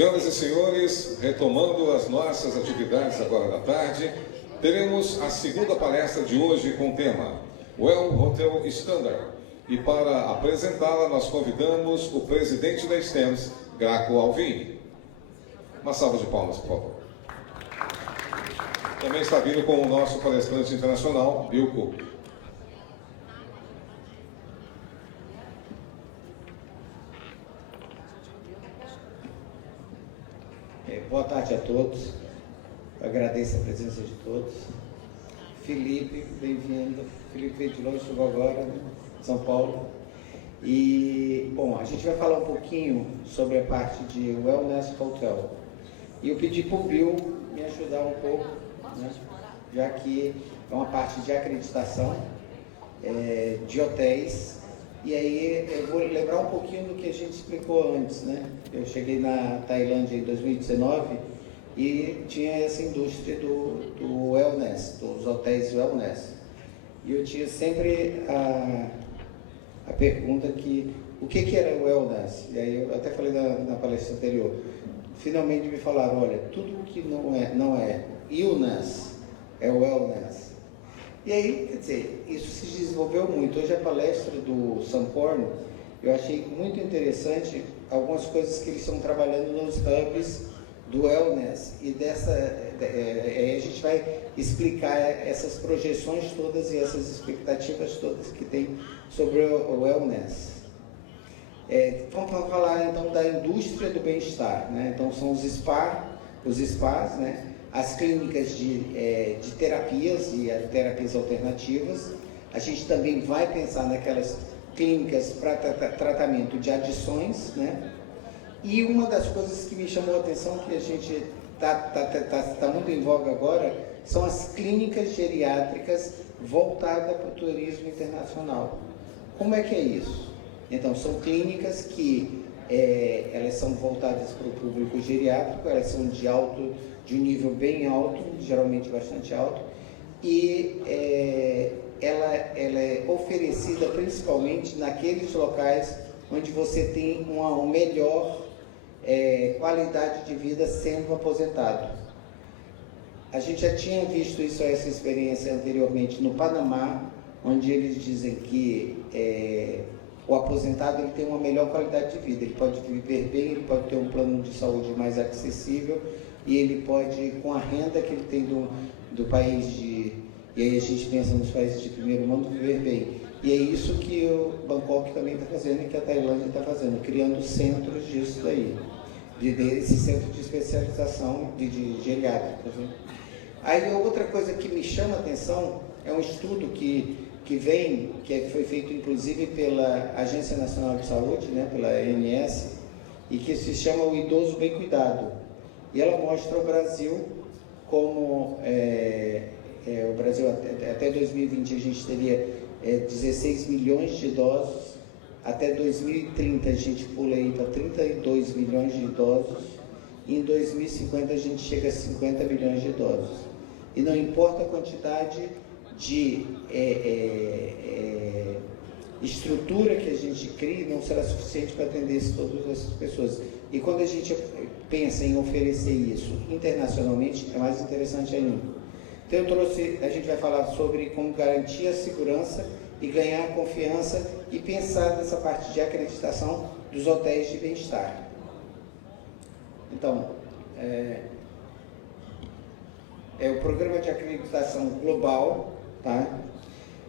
Senhoras e senhores, retomando as nossas atividades agora da tarde, teremos a segunda palestra de hoje com o tema Well Hotel Standard. E para apresentá-la, nós convidamos o presidente da STEMS, Graco Alvim. Uma salva de palmas, por favor. Também está vindo com o nosso palestrante internacional, Bilko. Boa tarde a todos. Eu agradeço a presença de todos. Felipe, bem-vindo. Felipe veio de longe, chegou agora, né? São Paulo. E, bom, a gente vai falar um pouquinho sobre a parte de Wellness Hotel. E eu pedi para o Bill me ajudar um pouco, né? Já que é uma parte de acreditação de hotéis. E aí eu vou lembrar um pouquinho do que a gente explicou antes, né? Eu cheguei na Tailândia em 2019 e tinha essa indústria do wellness, dos hotéis wellness. E eu tinha sempre a pergunta o que era wellness? E aí eu até falei na palestra anterior. Finalmente me falaram, olha, tudo que não é illness é wellness. E aí, quer dizer, isso se desenvolveu muito. Hoje a palestra do Samporn, eu achei muito interessante algumas coisas que eles estão trabalhando nos hubs do wellness. E a gente vai explicar essas projeções todas e essas expectativas todas que tem sobre o wellness. Vamos falar então da indústria do bem-estar, né? Então são os spas, né? As clínicas de terapias e terapias alternativas. A gente também vai pensar naquelas clínicas para tratamento de adições, né? E uma das coisas que me chamou a atenção, que a gente tá muito em voga agora, são as clínicas geriátricas voltadas para o turismo internacional. Como é que é isso? Então, são clínicas que elas são voltadas para o público geriátrico, elas são de um nível bem alto, geralmente bastante alto, e ela é oferecida principalmente naqueles locais onde você tem uma melhor qualidade de vida sendo aposentado. A gente já tinha visto essa experiência anteriormente no Panamá, onde eles dizem que o aposentado ele tem uma melhor qualidade de vida, ele pode viver bem, ele pode ter um plano de saúde mais acessível e ele pode, com a renda que ele tem do país e aí a gente pensa nos países de primeiro mundo, viver bem. E é isso que o Bangkok também está fazendo e que a Tailândia está fazendo, criando centros disso daí, esse centro de especialização de geriátricas, né? Aí outra coisa que me chama a atenção é um estudo que foi feito inclusive pela Agência Nacional de Saúde, né, pela ANS, e que se chama O Idoso Bem Cuidado. E ela mostra o Brasil como o Brasil até 2020 a gente teria 16 milhões de idosos, até 2030 a gente pula aí para 32 milhões de idosos, e em 2050 a gente chega a 50 milhões de idosos. E não importa a quantidade de estrutura que a gente crie, não será suficiente para atender todas essas pessoas. E quando a gente pensa em oferecer isso internacionalmente, é mais interessante ainda. Então a gente vai falar sobre como garantir a segurança e ganhar a confiança e pensar nessa parte de acreditação dos hotéis de bem-estar. Então, o programa de acreditação global, tá?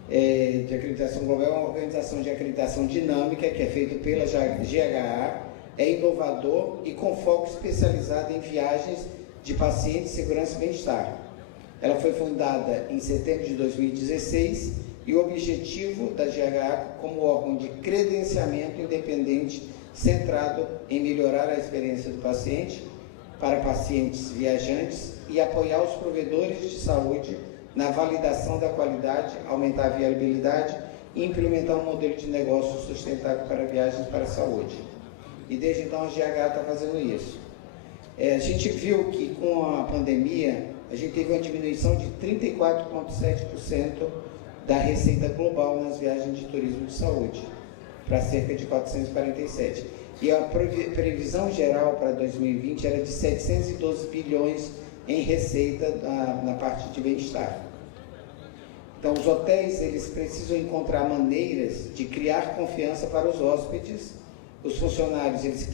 De acreditação global é uma organização de acreditação dinâmica que é feita pela GHA, é inovador e com foco especializado em viagens de pacientes, segurança e bem-estar. Ela foi fundada em setembro de 2016 e o objetivo da GHA como órgão de credenciamento independente centrado em melhorar a experiência do paciente para pacientes viajantes e apoiar os provedores de saúde na validação da qualidade, aumentar a viabilidade e implementar um modelo de negócio sustentável para viagens para a saúde. E desde então a GHA está fazendo isso. A gente viu que com a pandemia, a gente teve uma diminuição de 34,7% da receita global nas viagens de turismo de saúde, para cerca de 447. e a previsão geral para 2020 era de 712 bilhões em receita na parte de bem-estar. Então, os hotéis, eles precisam encontrar maneiras de criar confiança para os hóspedes, os funcionários, eles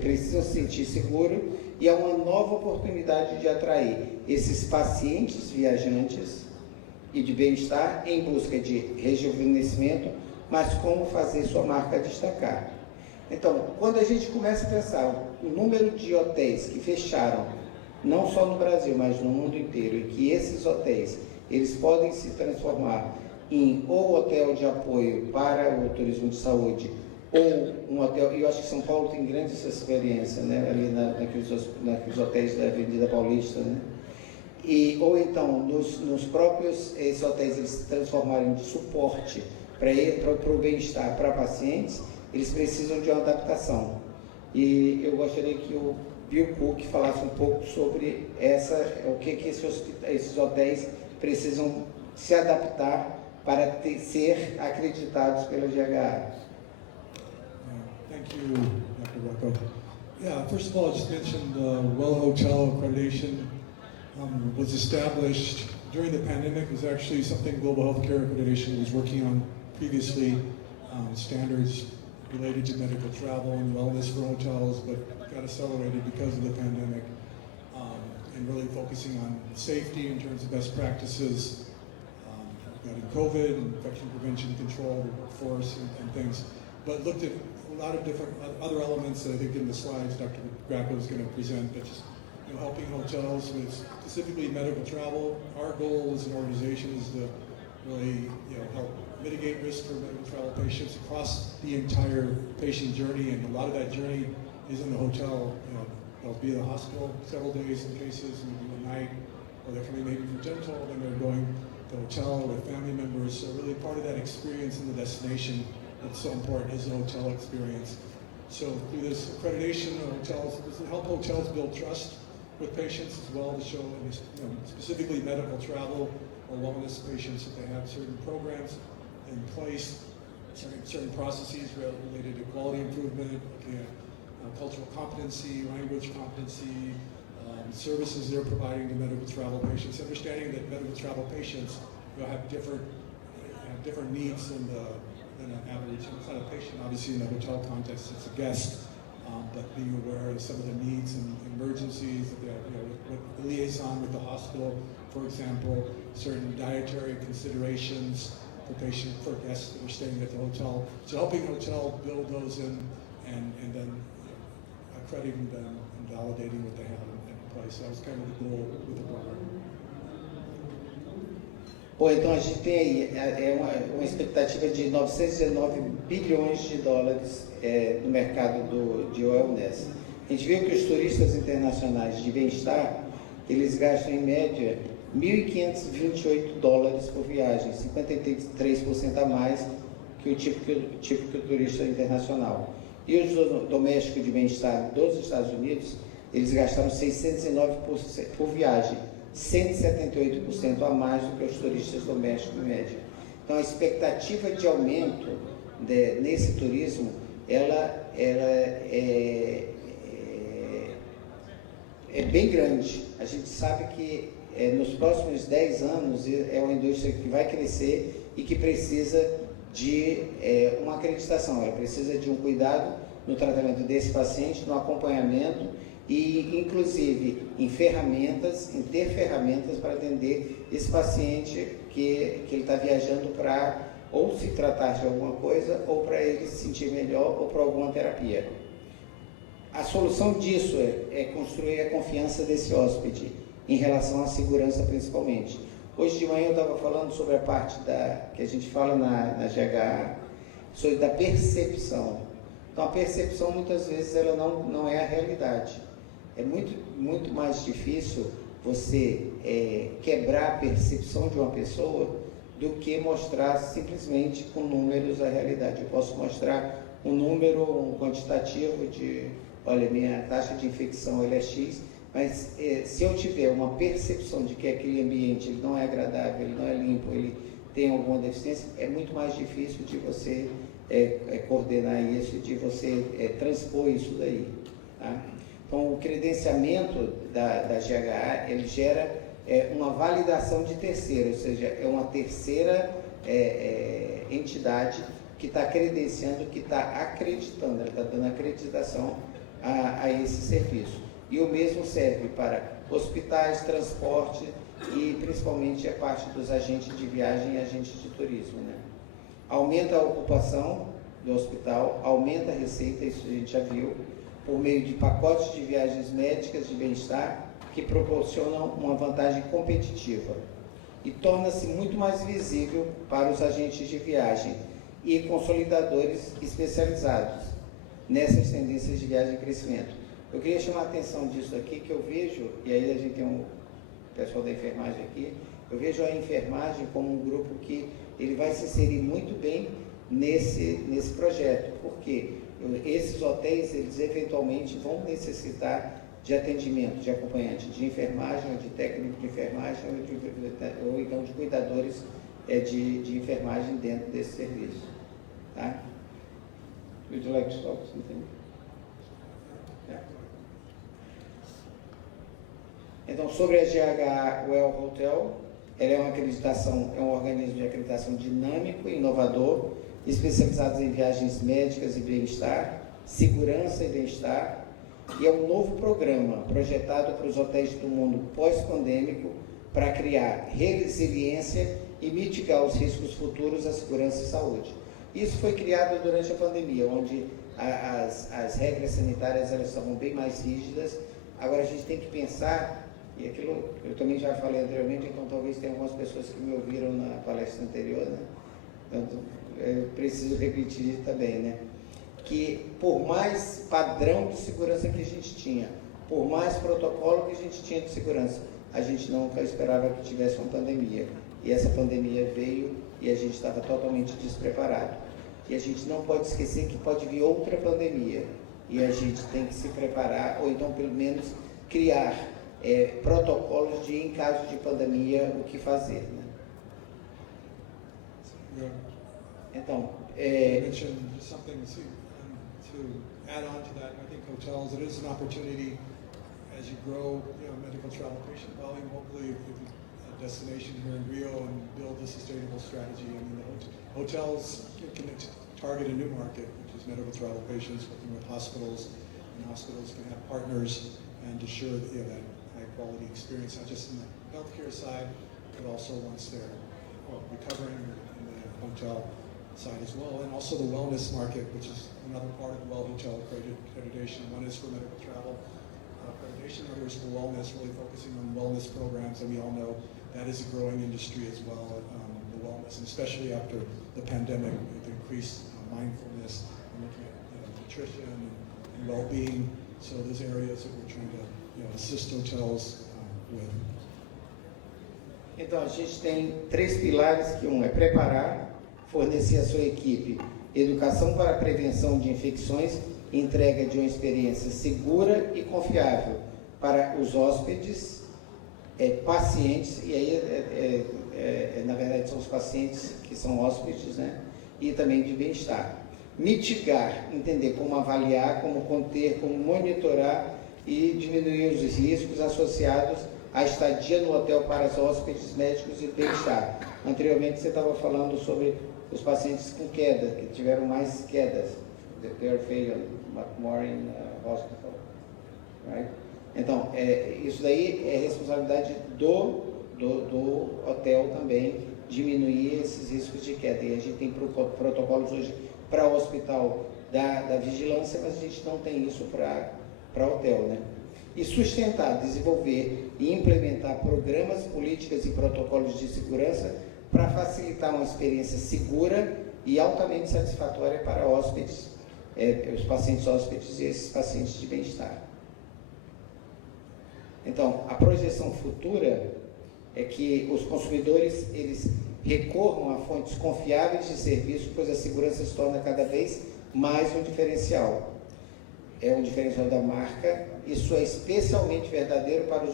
precisam se sentir seguros, e há uma nova oportunidade de atrair esses pacientes viajantes e de bem-estar em busca de rejuvenescimento, mas como fazer sua marca destacar. Então, quando a gente começa a pensar o número de hotéis que fecharam, não só no Brasil, mas no mundo inteiro, e que esses hotéis eles podem se transformar em ou hotel de apoio para o turismo de saúde, ou um hotel, e eu acho que São Paulo tem grande essa experiência, né, ali naqueles hotéis da Avenida Paulista, né? Ou então, nos próprios esses hotéis, eles se transformarem de suporte para o bem-estar para pacientes, eles precisam de uma adaptação. E eu gostaria que o Bill Cook falasse um pouco sobre o que esses hotéis precisam se adaptar para ser acreditados pela GHA. Thank you, Dr. Rocco. Yeah, first of all, I just mentioned WELL Hotel accreditation was established during the pandemic. It was actually something Global Healthcare Accreditation was working on previously, standards related to medical travel and wellness for hotels, but got accelerated because of the pandemic, and really focusing on safety in terms of best practices regarding COVID, infection prevention, control, the workforce, and things. But looked at a lot of different other elements that I think in the slides Dr. Gracco is going to present, but just helping hotels with specifically medical travel. Our goal as an organization is to really help mitigate risk for medical travel patients across the entire patient journey, and a lot of that journey is in the hotel. They'll be in the hospital several days in cases, maybe a night, or they're coming maybe for dental, then they're going to the hotel with family members. So really part of that experience in the destination that's so important is the hotel experience. So through this accreditation of hotels, this will help hotels build trust with patients as well, to show specifically medical travel or wellness patients that they have certain programs in place, certain processes related to quality improvement, looking at cultural competency, language competency, services they're providing to medical travel patients, understanding that medical travel patients have different needs than an average. It's not a patient, obviously, in a hotel context, it's a guest, but being aware of some of the needs and emergencies that they have, with the liaison with the hospital, for example, certain dietary considerations for guests that are staying at the hotel. So helping the hotel build those in and then accrediting them and validating what they have in place. That was kind of the goal with the program. Bom, então a gente tem aí uma expectativa de 919 bilhões de dólares no mercado de wellness. A gente viu que os turistas internacionais de bem-estar, eles gastam em média $1.528 por viagem, 53% a mais que o típico turista internacional. E os domésticos de bem-estar dos Estados Unidos, eles gastaram 609 por viagem, 178% a mais do que os turistas domésticos em média. Então, a expectativa de aumento nesse turismo, ela é bem grande. A gente sabe que nos próximos 10 anos é uma indústria que vai crescer e que precisa de uma acreditação, ela precisa de um cuidado no tratamento desse paciente, no acompanhamento e, inclusive, em ter ferramentas para atender esse paciente que ele está viajando para ou se tratar de alguma coisa, ou para ele se sentir melhor, ou para alguma terapia. A solução disso é construir a confiança desse hóspede, em relação à segurança principalmente. Hoje de manhã eu estava falando sobre a parte que a gente fala na GHA, sobre da percepção. Então a percepção muitas vezes ela não é a realidade. É muito mais difícil você quebrar a percepção de uma pessoa do que mostrar simplesmente com números a realidade. Eu posso mostrar um número, um quantitativo de, olha, minha taxa de infecção é X, mas se eu tiver uma percepção de que aquele ambiente ele não é agradável, ele não é limpo, ele tem alguma deficiência, é muito mais difícil de você coordenar isso e de você transpor isso daí. Tá? Então, o credenciamento da GHA, ele gera uma validação de terceiro, ou seja, é uma terceira entidade que está credenciando, que está acreditando, está dando acreditação a esse serviço. E o mesmo serve para hospitais, transporte e principalmente a parte dos agentes de viagem e agentes de turismo, né? Aumenta a ocupação do hospital, aumenta a receita, isso a gente já viu, por meio de pacotes de viagens médicas de bem-estar que proporcionam uma vantagem competitiva e torna-se muito mais visível para os agentes de viagem e consolidadores especializados nessas tendências de viagem e crescimento. Eu queria chamar a atenção disso aqui, que eu vejo, e aí a gente tem um pessoal da enfermagem aqui, eu vejo a enfermagem como um grupo que ele vai se inserir muito bem nesse projeto, porque esses hotéis, eles eventualmente vão necessitar de atendimento, de acompanhante de enfermagem, ou de técnico de enfermagem, ou então de cuidadores de enfermagem dentro desse serviço. Tá? Would you like to talk something? Yeah. Então, sobre a GHA Well Hotel, ela é uma acreditação, é um organismo de acreditação dinâmico e inovador, especializado em viagens médicas e bem-estar, segurança e bem-estar, e é um novo programa projetado para os hotéis do mundo pós-pandêmico para criar resiliência e mitigar os riscos futuros à segurança e saúde. Isso foi criado durante a pandemia, onde as regras sanitárias elas estavam bem mais rígidas. Agora a gente tem que pensar, e aquilo eu também já falei anteriormente, então talvez tenha algumas pessoas que me ouviram na palestra anterior, né? Então, eu preciso repetir também, né? Que por mais padrão de segurança que a gente tinha, por mais protocolo que a gente tinha de segurança, a gente nunca esperava que tivesse uma pandemia. E essa pandemia veio e a gente estava totalmente despreparado. E a gente não pode esquecer que pode vir outra pandemia. E a gente tem que se preparar, ou então pelo menos criar protocolos de, em caso de pandemia, o que fazer. Né? Então, mention just something to add on to that. I think hotels, it is an opportunity as you grow, medical travel patient volume, hopefully a destination here in Rio and build a sustainable strategy. I mean, the hotels can target a new market, which is medical travel patients working with hospitals, and hospitals can have partners and assure that high quality experience, not just in the healthcare side, but also once they're recovering in the hotel side as well, and also the wellness market, which is another part of the Well Hotel accreditation. One is for medical travel accreditation, others for wellness, really focusing on wellness programs, and we all know that is a growing industry as well, the wellness, and especially after the pandemic, with increased mindfulness and looking at nutrition and well-being. So those areas that we're trying to assist hotels with. Então a gente tem 3 pilares, que um é preparar, fornecer à sua equipe educação para a prevenção de infecções e entrega de uma experiência segura e confiável para os hóspedes, pacientes, e aí na verdade são os pacientes que são hóspedes, né? E também de bem-estar. Mitigar, entender como avaliar, como conter, como monitorar e diminuir os riscos associados à estadia no hotel para os hóspedes médicos e bem-estar. Anteriormente você estava falando sobre os pacientes com queda, que tiveram mais quedas. They are failing more in hospital, right? Então, isso daí é responsabilidade do hotel também, diminuir esses riscos de queda. E a gente tem protocolos hoje para o hospital da vigilância, mas a gente não tem isso para hotel, né? E sustentar, desenvolver e implementar programas, políticas e protocolos de segurança para facilitar uma experiência segura e altamente satisfatória para hóspedes, os pacientes hóspedes e esses pacientes de bem-estar. Então, a projeção futura é que os consumidores eles recorram a fontes confiáveis de serviço, pois a segurança se torna cada vez mais um diferencial. É um diferencial da marca. Isso é especialmente verdadeiro para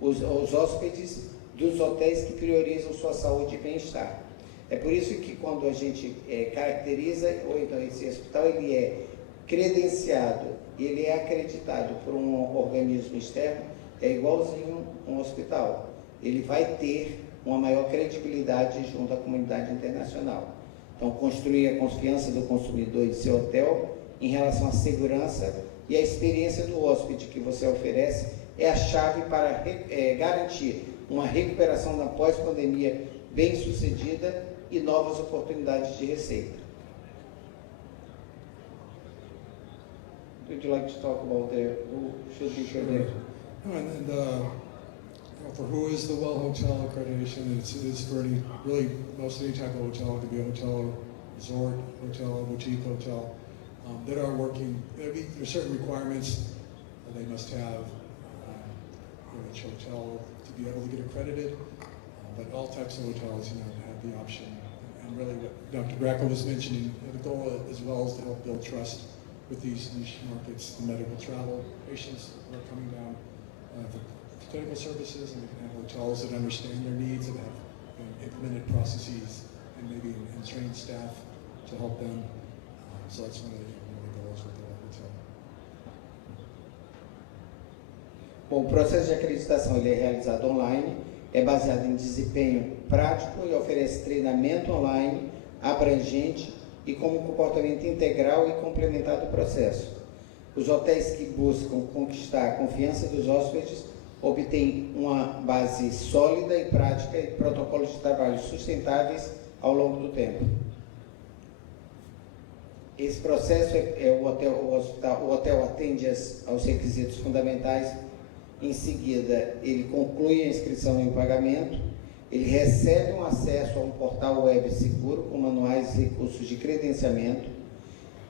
os hóspedes dos hotéis que priorizam sua saúde e bem-estar. É por isso que quando a gente caracteriza, ou então esse hospital ele é credenciado, ele é acreditado por um organismo externo, é igualzinho um hospital. Ele vai ter uma maior credibilidade junto à comunidade internacional. Então, construir a confiança do consumidor em seu hotel em relação à segurança e à experiência do hóspede que você oferece é a chave para garantir uma recuperação na pós-pandemia bem-sucedida e novas oportunidades de receita. Would you like to talk about who should be credited? For who is the WELL Hotel accreditation? It's for most any type of hotel. It could be a hotel, resort hotel, boutique hotel that are working. There's certain requirements that they must have each hotel to be able to get accredited. But all types of hotels, have the option. And really, what Dr. Bracco was mentioning, the goal as well is to help build trust with these niche markets, the medical travel patients who are coming down for clinical services, and we can have hotels that understand their needs and have implemented processes and maybe and trained staff to help them. So that's one of the goals with the hotel. Bom, o processo de acreditação ele é realizado online, é baseado em desempenho prático e oferece treinamento online, abrangente e com um comportamento integral e complementar do processo. Os hotéis que buscam conquistar a confiança dos hóspedes obtêm uma base sólida e prática e protocolos de trabalho sustentáveis ao longo do tempo. Esse processo o hotel atende aos requisitos fundamentais. Em seguida, ele conclui a inscrição e o pagamento, ele recebe um acesso a um portal web seguro com manuais e recursos de credenciamento,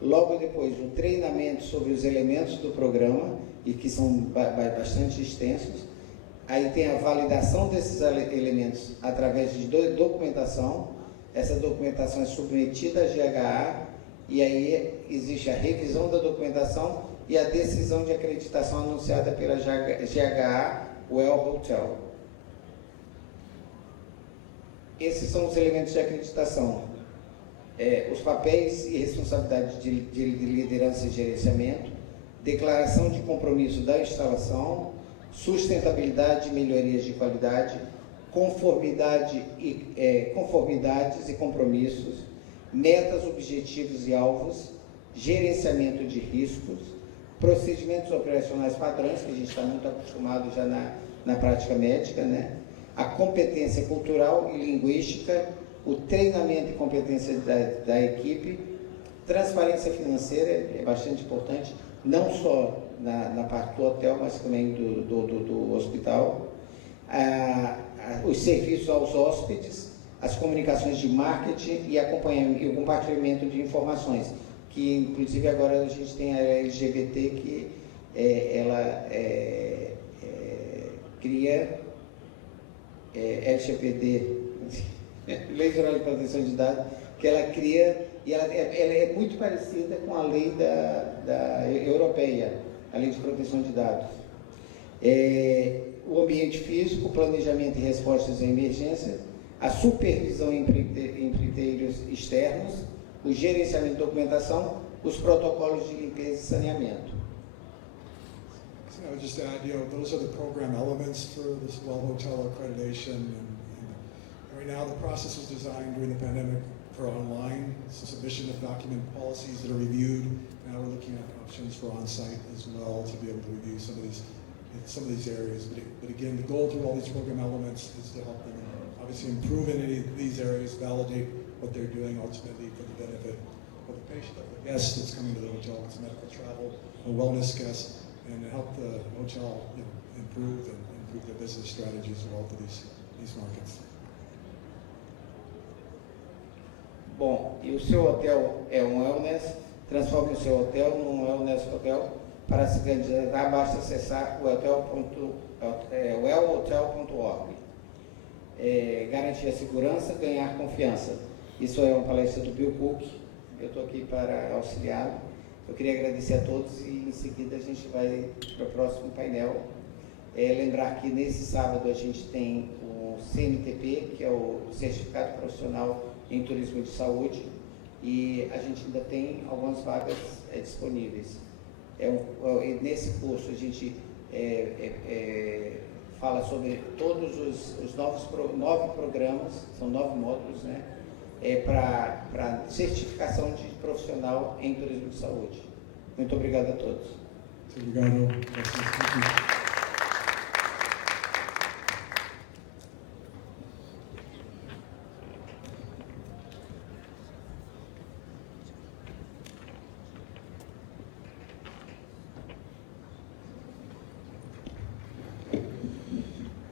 logo depois um treinamento sobre os elementos do programa, e que são bastante extensos, aí tem a validação desses elementos através de documentação, essa documentação é submetida à GHA, e aí existe a revisão da documentação e a decisão de acreditação anunciada pela GHA WELL Hotel. Esses são os elementos de acreditação. Os papéis e responsabilidades de liderança e gerenciamento, declaração de compromisso da instalação, sustentabilidade e melhorias de qualidade, conformidades e compromissos, metas, objetivos e alvos, gerenciamento de riscos, procedimentos operacionais padrões, que a gente está muito acostumado já na prática médica, né? A competência cultural e linguística, o treinamento e competência da equipe, transparência financeira é bastante importante, não só na parte do hotel, mas também do hospital, os serviços aos hóspedes, as comunicações de marketing e acompanhamento e o compartilhamento de informações, que inclusive agora a gente tem a LGBT que ela cria LGPD, Lei Geral de Proteção de Dados, que ela cria, e ela é muito parecida com a lei da europeia, a Lei de Proteção de Dados. O ambiente físico, planejamento e respostas à emergência, a supervisão em empreiteiros externos, o gerenciamento de documentação, os protocolos de limpeza e saneamento. So I would just add, those are the program elements for this WELL Hotel accreditation. And right now, the process was designed during the pandemic for online submission of document policies that are reviewed. Now we're looking at options for on-site as well to be able to review some of these areas. But again, the goal through all these program elements is to help them obviously improve in any of these areas, validate what they're doing ultimately for the benefit of the patient, of the guest that's coming to the hotel. It's a medical travel, a wellness guest, and help the hotel improve their business strategies as well for these markets. Bom, e o seu hotel é um wellness, transforme o seu hotel num wellness hotel. Para se candidatar, basta acessar wellhotel.org. Garantir a segurança, ganhar confiança. Isso é uma palestra do Bill Cook, eu estou aqui para auxiliá-lo. Eu queria agradecer a todos e em seguida a gente vai para o próximo painel. Lembrar que nesse sábado a gente tem o CNTP, que é o Certificado Profissional em turismo de saúde, e a gente ainda tem algumas vagas disponíveis. Nesse curso a gente fala sobre todos os 9 programas, são 9 módulos, né, para certificação de profissional em turismo de saúde. Muito obrigado a todos. Obrigado.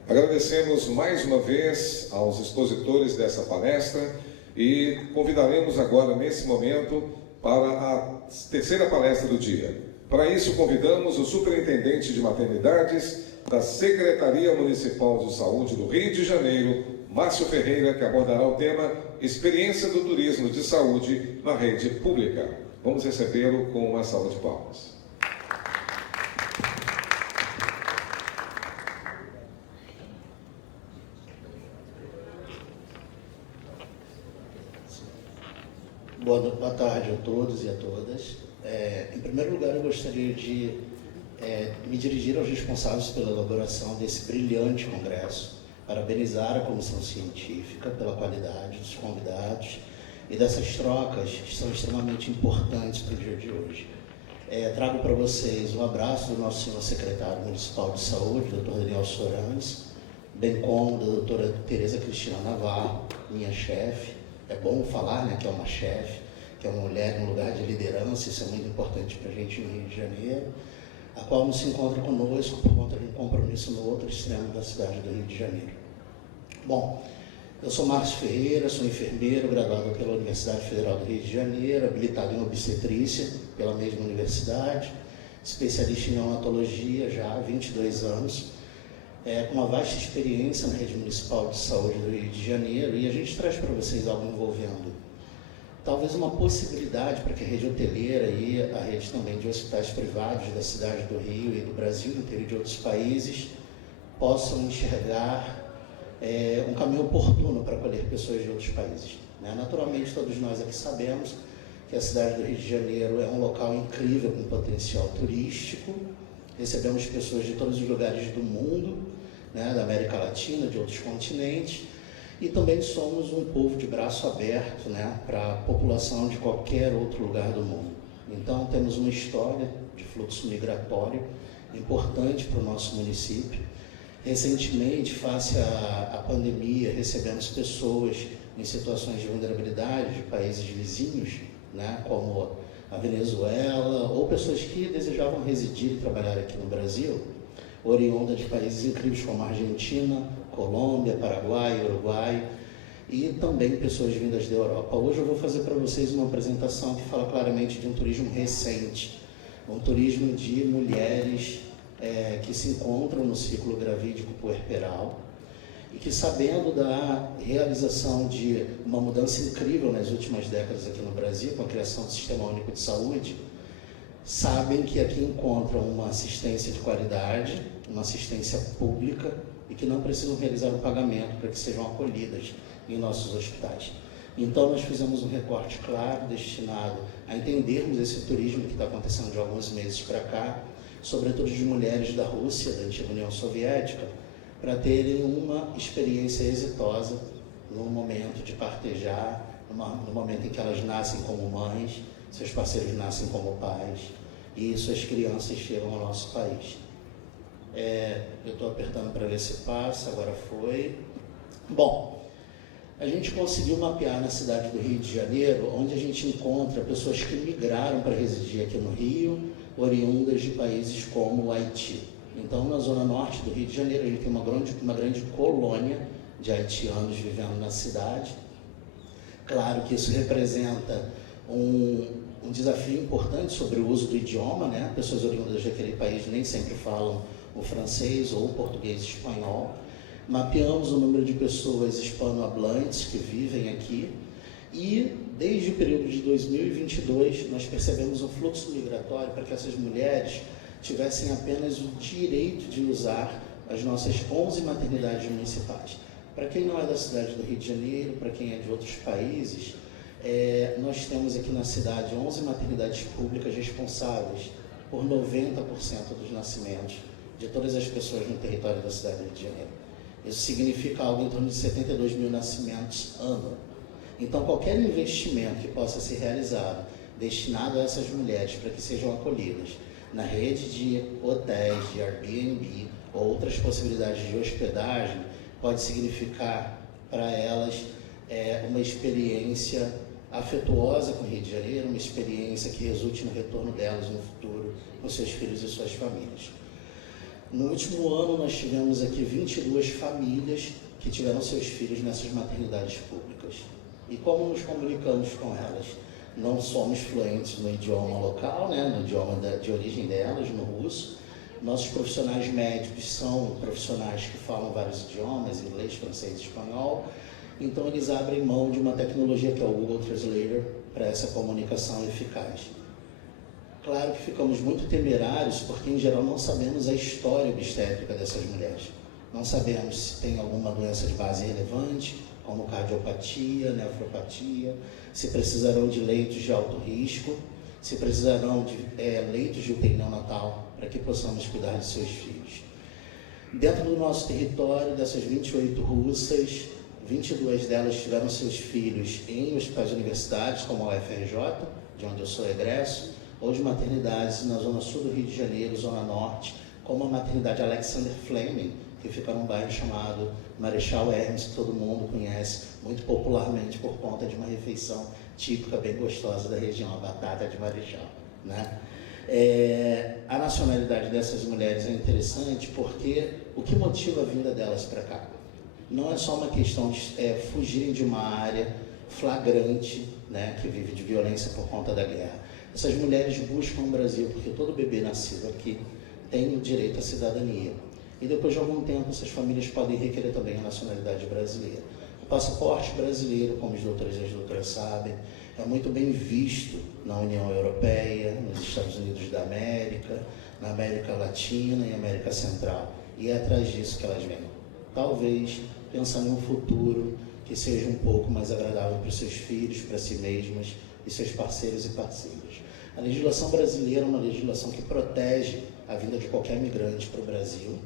Agradecemos mais uma vez aos expositores dessa palestra e convidaremos agora, nesse momento, para a terceira palestra do dia. Para isso, convidamos o Superintendente de Maternidades da Secretaria Municipal de Saúde do Rio de Janeiro, Márcio Ferreira, que abordará o tema Experiência do Turismo de Saúde na Rede Pública. Vamos recebê-lo com uma salva de palmas. Boa tarde a todos e a todas. Em primeiro lugar, eu gostaria de me dirigir aos responsáveis pela elaboração desse brilhante congresso, parabenizar a comissão científica pela qualidade dos convidados e dessas trocas que são extremamente importantes para o dia de hoje. Trago para vocês um abraço do nosso senhor secretário municipal de saúde, Dr. Daniel Sorans, bem como da doutora Tereza Cristina Navarro, minha chefe. É bom falar, né, que é uma chefe, que é uma mulher em um lugar de liderança, isso é muito importante para a gente no Rio de Janeiro, a qual não se encontra conosco por conta de um compromisso no outro extremo da cidade do Rio de Janeiro. Bom, eu sou Márcio Ferreira, sou enfermeiro, graduado pela Universidade Federal do Rio de Janeiro, habilitado em obstetrícia pela mesma universidade, especialista em neonatologia já há 22 anos, com uma vasta experiência na rede municipal de saúde do Rio de Janeiro, e a gente traz para vocês algo envolvendo talvez uma possibilidade para que a rede hoteleira e a rede também de hospitais privados da cidade do Rio e do Brasil inteiro e de outros países possam enxergar um caminho oportuno para acolher pessoas de outros países. Naturalmente, todos nós aqui sabemos que a cidade do Rio de Janeiro é um local incrível com potencial turístico. Recebemos pessoas de todos os lugares do mundo, da América Latina, de outros continentes, e também somos um povo de braço aberto para a população de qualquer outro lugar do mundo. Então, temos uma história de fluxo migratório importante para o nosso município. Recentemente, face à pandemia, recebemos pessoas em situações de vulnerabilidade de países vizinhos, como a Venezuela, ou pessoas que desejavam residir e trabalhar aqui no Brasil, oriunda de países incríveis como Argentina, Colômbia, Paraguai, Uruguai, e também pessoas vindas da Europa. Hoje eu vou fazer para vocês uma apresentação que fala claramente de um turismo recente, um turismo de mulheres que se encontram no ciclo gravídico puerperal, e que, sabendo da realização de uma mudança incrível nas últimas décadas aqui no Brasil, com a criação do Sistema Único de Saúde, sabem que aqui encontram uma assistência de qualidade, uma assistência pública, e que não precisam realizar um pagamento para que sejam acolhidas em nossos hospitais. Então, nós fizemos um recorte claro, destinado a entendermos esse turismo que está acontecendo de alguns meses para cá, sobretudo de mulheres da Rússia, da antiga União Soviética, para terem uma experiência exitosa no momento de partejar, no momento em que elas nascem como mães, seus parceiros nascem como pais, e suas crianças chegam ao nosso país. Eu estou apertando para ver se passa, agora foi. Bom, a gente conseguiu mapear na cidade do Rio de Janeiro, onde a gente encontra pessoas que migraram para residir aqui no Rio, oriundas de países como o Haiti. Então, na zona norte do Rio de Janeiro, a gente tem uma grande colônia de haitianos vivendo na cidade. Claro que isso representa um desafio importante sobre o uso do idioma, Pessoas oriundas daquele país nem sempre falam o francês ou o português e espanhol. Mapeamos o número de pessoas hispanohablantes que vivem aqui e, desde o período de 2022, nós percebemos um fluxo migratório para que essas mulheres tivessem apenas o direito de usar as nossas 11 maternidades municipais, Para quem não é da cidade do Rio de Janeiro, para quem é de outros países, nós temos aqui na cidade 11 maternidades públicas responsáveis por 90% dos nascimentos de todas as pessoas no território da cidade do Rio de Janeiro. Isso significa algo em torno de 72 mil nascimentos ano. Então, qualquer investimento que possa ser realizado, destinado a essas mulheres para que sejam acolhidas na rede de hotéis, de Airbnb ou outras possibilidades de hospedagem, pode significar para elas uma experiência afetuosa com o Rio de Janeiro, uma experiência que resulte no retorno delas no futuro com seus filhos e suas famílias. No último ano, nós tivemos aqui 22 famílias que tiveram seus filhos nessas maternidades públicas. E como nos comunicamos com elas? Não somos fluentes no idioma local, né, no idioma de origem delas, no russo. Nossos profissionais médicos são profissionais que falam vários idiomas, inglês, francês e espanhol. Então, eles abrem mão de uma tecnologia que é o Google Translator para essa comunicação eficaz. Claro que ficamos muito temerários porque, em geral, não sabemos a história obstétrica dessas mulheres. Não sabemos se tem alguma doença de base relevante, como cardiopatia, nefropatia, se precisarão de leitos de alto risco, se precisarão de leitos de UTI neonatal para que possamos cuidar de seus filhos. Dentro do nosso território, dessas 28 russas, 22 delas tiveram seus filhos em hospitais universitários, como a UFRJ, de onde eu sou egresso, ou de maternidades na zona sul do Rio de Janeiro, zona norte, como a maternidade Alexander Fleming, que fica num bairro chamado Marechal Hermes, que todo mundo conhece muito popularmente por conta de uma refeição típica bem gostosa da região, a batata de Marechal, né? A nacionalidade dessas mulheres é interessante porque o que motiva a vinda delas para cá? Não é só uma questão de fugirem de uma área flagrante, né, que vive de violência por conta da guerra. Essas mulheres buscam o Brasil porque todo bebê nascido aqui tem o direito à cidadania. E depois de algum tempo, essas famílias podem requerer também a nacionalidade brasileira. O passaporte brasileiro, como os doutores e as doutoras sabem, é muito bem visto na União Europeia, nos Estados Unidos da América, na América Latina e América Central. E é atrás disso que elas vêm. Talvez pensando em um futuro que seja um pouco mais agradável para os seus filhos, para si mesmas e seus parceiros e parceiras. A legislação brasileira é uma legislação que protege a vinda de qualquer migrante para o Brasil.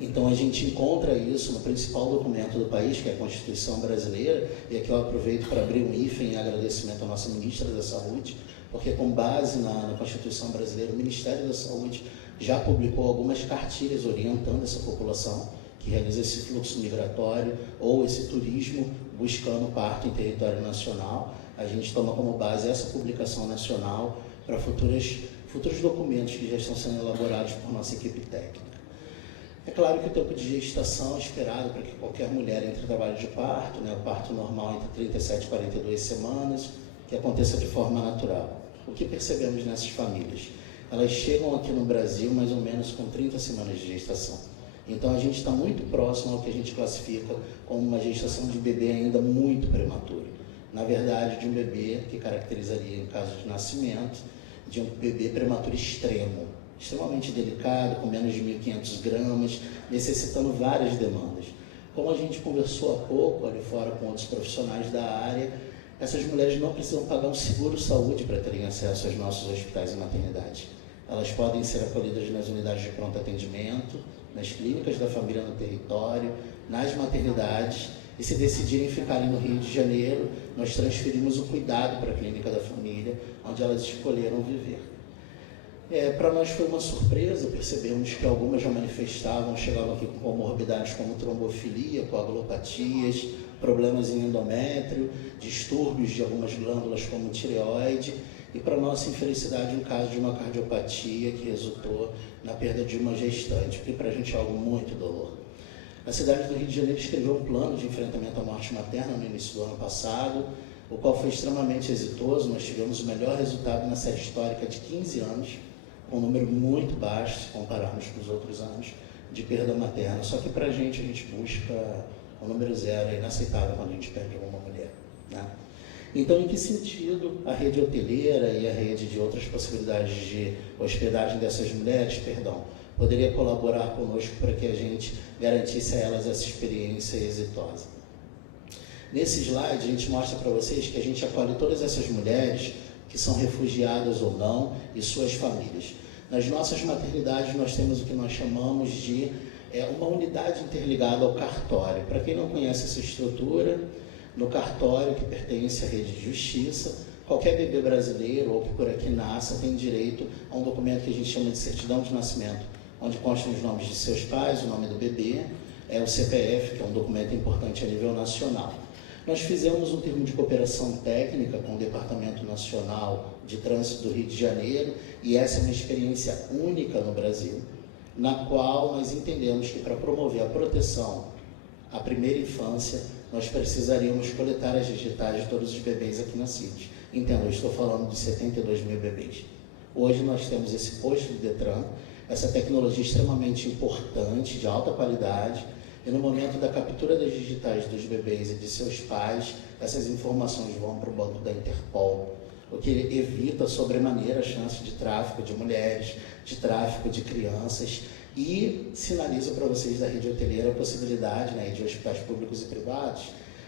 Então, a gente encontra isso no principal documento do país, que é a Constituição Brasileira, e aqui eu aproveito para abrir um hífen em agradecimento à nossa Ministra da Saúde, porque com base na Constituição Brasileira, o Ministério da Saúde já publicou algumas cartilhas orientando essa população que realiza esse fluxo migratório ou esse turismo buscando parto em território nacional. A gente toma como base essa publicação nacional para futuros documentos que já estão sendo elaborados por nossa equipe técnica. É claro que o tempo de gestação é esperado para que qualquer mulher entre em trabalho de parto, né, o parto normal entre 37 e 42 semanas, que aconteça de forma natural. O que percebemos nessas famílias? Elas chegam aqui no Brasil mais ou menos com 30 semanas de gestação. Então a gente está muito próximo ao que a gente classifica como uma gestação de bebê ainda muito prematuro. Na verdade, de um bebê que caracterizaria, em caso de nascimento, de um bebê prematuro extremo, extremamente delicado, com menos de 1.500 gramas, necessitando várias demandas. Como a gente conversou há pouco ali fora com outros profissionais da área, essas mulheres não precisam pagar um seguro-saúde para terem acesso aos nossos hospitais e maternidades. Elas podem ser acolhidas nas unidades de pronto atendimento, nas clínicas da família no território, nas maternidades, e se decidirem ficarem no Rio de Janeiro, nós transferimos o cuidado para a clínica da família, onde elas escolheram viver. Para nós foi uma surpresa, percebemos que algumas já manifestavam, chegavam aqui com comorbidades como trombofilia, coagulopatias, problemas em endométrio, distúrbios de algumas glândulas como tireoide, e para nossa infelicidade um caso de uma cardiopatia que resultou na perda de uma gestante, que para a gente é algo muito doloroso. A cidade do Rio de Janeiro escreveu um plano de enfrentamento à morte materna no início do ano passado, o qual foi extremamente exitoso. Nós tivemos o melhor resultado na série histórica de 15 anos, com um número muito baixo, se compararmos com os outros anos, de perda materna. Só que para a gente busca o número zero, é inaceitável quando a gente perde uma mulher, né? Então, em que sentido a rede hoteleira e a rede de outras possibilidades de hospedagem dessas mulheres, poderia colaborar conosco para que a gente garantisse a elas essa experiência exitosa. Nesse slide, a gente mostra para vocês que a gente acolhe todas essas mulheres que são refugiadas ou não e suas famílias. Nas nossas maternidades, nós temos o que nós chamamos de uma unidade interligada ao cartório. Para quem não conhece essa estrutura, no cartório, que pertence à rede de justiça, qualquer bebê brasileiro ou que por aqui nasça tem direito a um documento que a gente chama de certidão de nascimento, onde constam os nomes de seus pais, o nome do bebê, o CPF, que é um documento importante a nível nacional. Nós fizemos um termo de cooperação técnica com o Departamento Nacional de Trânsito do Rio de Janeiro, e essa é uma experiência única no Brasil, na qual nós entendemos que para promover a proteção à primeira infância, nós precisaríamos coletar as digitais de todos os bebês aqui nascidos. Entendo, eu estou falando de 72 mil bebês. Hoje nós temos esse posto do Detran, essa tecnologia extremamente importante, de alta qualidade, e no momento da captura das digitais dos bebês e de seus pais, essas informações vão para o banco da Interpol, o que evita sobremaneira a chance de tráfico de mulheres, de tráfico de crianças, e sinalizo para vocês da rede hoteleira a possibilidade, de hospitais públicos e privados,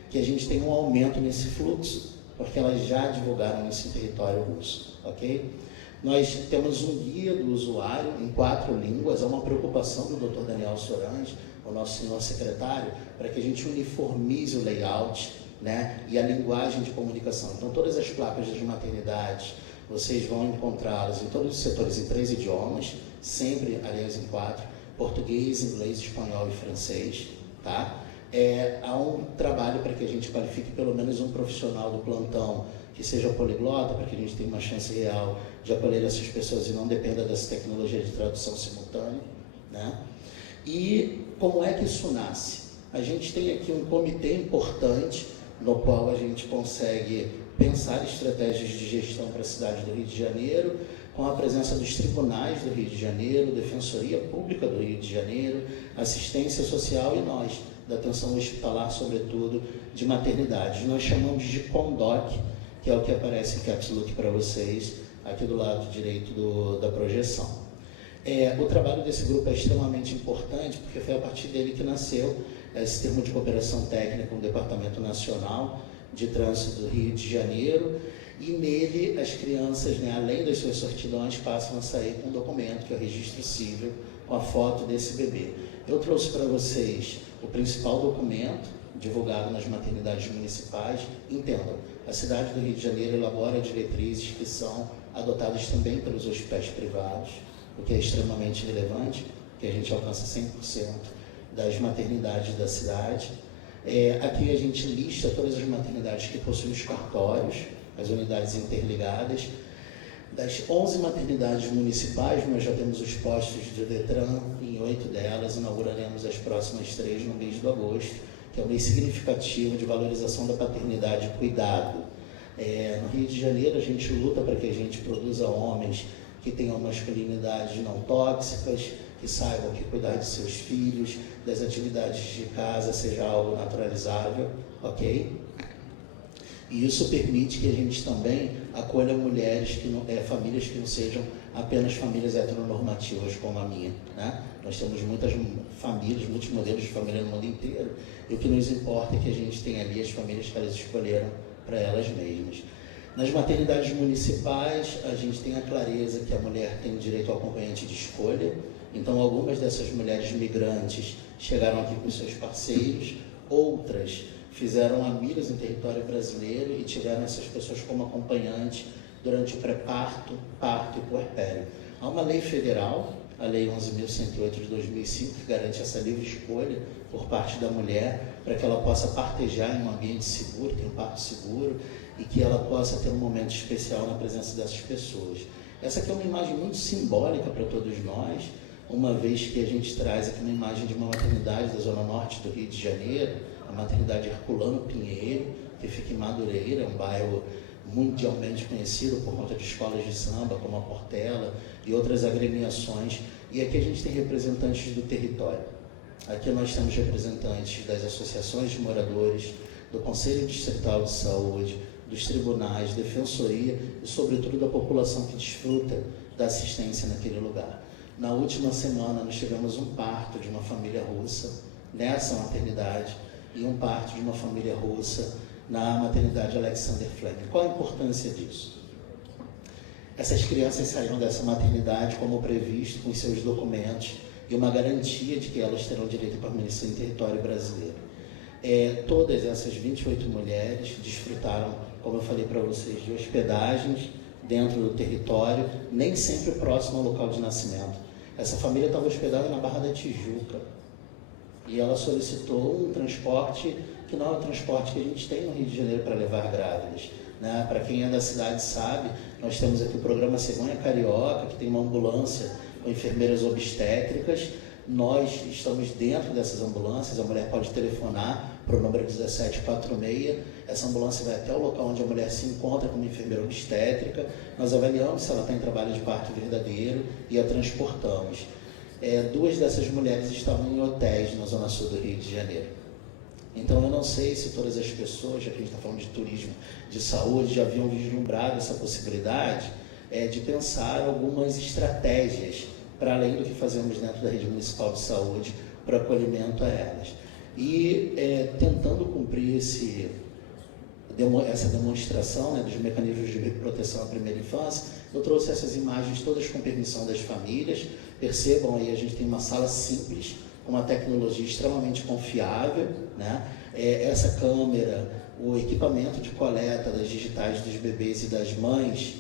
que a gente tenha um aumento nesse fluxo, porque elas já divulgaram isso em território russo, ok? Nós temos um guia do usuário em 4 línguas, é uma preocupação do Dr. Daniel Sorange, o nosso secretário, para que a gente uniformize o layout, e a linguagem de comunicação. Então, todas as placas das maternidades, vocês vão encontrá-las em todos os setores em 3 idiomas, sempre, aliás, em 4, português, inglês, espanhol e francês, tá? Há um trabalho para que a gente qualifique pelo menos um profissional do plantão que seja poliglota, para que a gente tenha uma chance real de acolher essas pessoas e não dependa dessa tecnologia de tradução simultânea, E como é que isso nasce? A gente tem aqui um comitê importante no qual a gente consegue pensar estratégias de gestão para a cidade do Rio de Janeiro, com a presença dos tribunais do Rio de Janeiro, Defensoria Pública do Rio de Janeiro, assistência social e nós, da atenção hospitalar, sobretudo, de maternidade. Nós chamamos de CONDOC, que é o que aparece em caps lock para vocês, aqui do lado direito da projeção. O trabalho desse grupo é extremamente importante, porque foi a partir dele que nasceu esse termo de cooperação técnica com o Departamento Nacional de Trânsito do Rio de Janeiro, e nele as crianças, além das suas certidões, passam a sair com um documento, que é o registro civil, com a foto desse bebê. Eu trouxe para vocês o principal documento, divulgado nas maternidades municipais. Entendam, a cidade do Rio de Janeiro elabora diretrizes que são adotadas também pelos hospitais privados, o que é extremamente relevante, que a gente alcança 100% das maternidades da cidade. Aqui a gente lista todas as maternidades que possuem os cartórios, as unidades interligadas. Das 11 maternidades municipais, nós já temos os postos de Detran, em 8 delas, inauguraremos as próximas 3 no mês de agosto, que é um mês significativo de valorização da paternidade e cuidado. No Rio de Janeiro, a gente luta para que a gente produza homens que tenham masculinidades não tóxicas, que saibam que cuidar de seus filhos, das atividades de casa, seja algo naturalizável, ok? E isso permite que a gente também acolha mulheres, famílias que não sejam apenas famílias heteronormativas como a minha, Nós temos muitas famílias, muitos modelos de família no mundo inteiro, e o que nos importa é que a gente tenha ali as famílias que elas escolheram para elas mesmas. Nas maternidades municipais, a gente tem a clareza que a mulher tem direito ao acompanhante de escolha. Então, algumas dessas mulheres migrantes chegaram aqui com seus parceiros, outras fizeram amigas em território brasileiro e tiveram essas pessoas como acompanhante durante o pré-parto, parto e puerpério. Há uma lei federal, a Lei 11.108 de 2005, que garante essa livre escolha por parte da mulher, para que ela possa partejar em um ambiente seguro, ter um parto seguro, e que ela possa ter um momento especial na presença dessas pessoas. Essa aqui é uma imagem muito simbólica para todos nós, uma vez que a gente traz aqui uma imagem de uma maternidade da Zona Norte do Rio de Janeiro, a maternidade Herculano Pinheiro, que fica em Madureira, um bairro mundialmente conhecido por conta de escolas de samba, como a Portela e outras agremiações. E aqui a gente tem representantes do território. Aqui nós temos representantes das associações de moradores, do Conselho Distrital de Saúde, dos tribunais, defensoria e, sobretudo, da população que desfruta da assistência naquele lugar. Na última semana, nós tivemos um parto de uma família russa nessa maternidade e um parto de uma família russa na maternidade Alexander Fleming. Qual a importância disso? Essas crianças saíram dessa maternidade como previsto com seus documentos e uma garantia de que elas terão direito a permanecer em território brasileiro. Todas essas 28 mulheres desfrutaram, como eu falei para vocês, de hospedagens dentro do território, nem sempre próximo ao local de nascimento. Essa família estava hospedada na Barra da Tijuca e ela solicitou um transporte que não é o transporte que a gente tem no Rio de Janeiro para levar grávidas, né? Para quem é da cidade sabe, nós temos aqui o programa Cegonha Carioca, que tem uma ambulância com enfermeiras obstétricas. Nós estamos dentro dessas ambulâncias, a mulher pode telefonar para o número 1746, essa ambulância vai até o local onde a mulher se encontra com uma enfermeira obstétrica, nós avaliamos se ela está em trabalho de parto verdadeiro e a transportamos. Duas dessas mulheres estavam em hotéis na zona sul do Rio de Janeiro. Então eu não sei se todas as pessoas, já que a gente está falando de turismo de saúde, já haviam vislumbrado essa possibilidade de pensar algumas estratégias para além do que fazemos dentro da rede municipal de saúde para acolhimento a elas. E tentando cumprir essa demonstração, né, dos mecanismos de proteção à primeira infância, eu trouxe essas imagens todas com permissão das famílias. Percebam aí, a gente tem uma sala simples, com uma tecnologia extremamente confiável, né? Essa câmera, o equipamento de coleta das digitais dos bebês e das mães,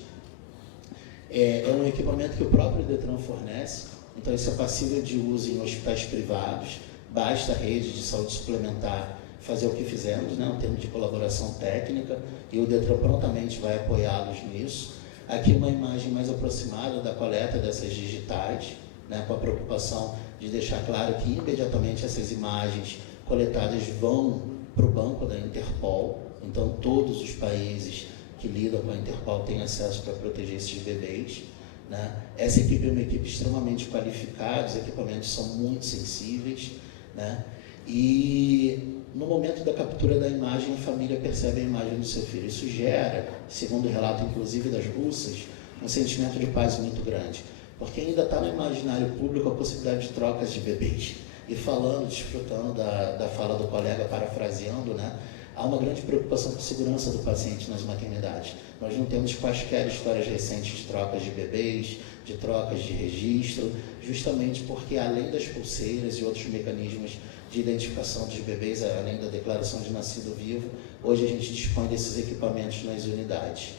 é um equipamento que o próprio Detran fornece, então isso é passível de uso em hospitais privados, basta a rede de saúde suplementar fazer o que fizemos, né, um termo de colaboração técnica, e o Detran prontamente vai apoiá-los nisso. Aqui uma imagem mais aproximada da coleta dessas digitais, né, com a preocupação de deixar claro que imediatamente essas imagens coletadas vão para o banco da Interpol, então todos os países que lidam com a Interpol têm acesso para proteger esses bebês, né? Essa equipe é uma equipe extremamente qualificada, os equipamentos são muito sensíveis, né? E no momento da captura da imagem, a família percebe a imagem do seu filho. Isso gera, segundo o relato inclusive das russas, um sentimento de paz muito grande, porque ainda está no imaginário público a possibilidade de trocas de bebês. E falando, desfrutando da fala do colega, parafraseando, né? Há uma grande preocupação com a segurança do paciente nas maternidades. Nós não temos quaisquer histórias recentes de trocas de bebês, de trocas de registro, justamente porque além das pulseiras e outros mecanismos de identificação dos bebês, além da declaração de nascido vivo, hoje a gente dispõe desses equipamentos nas unidades.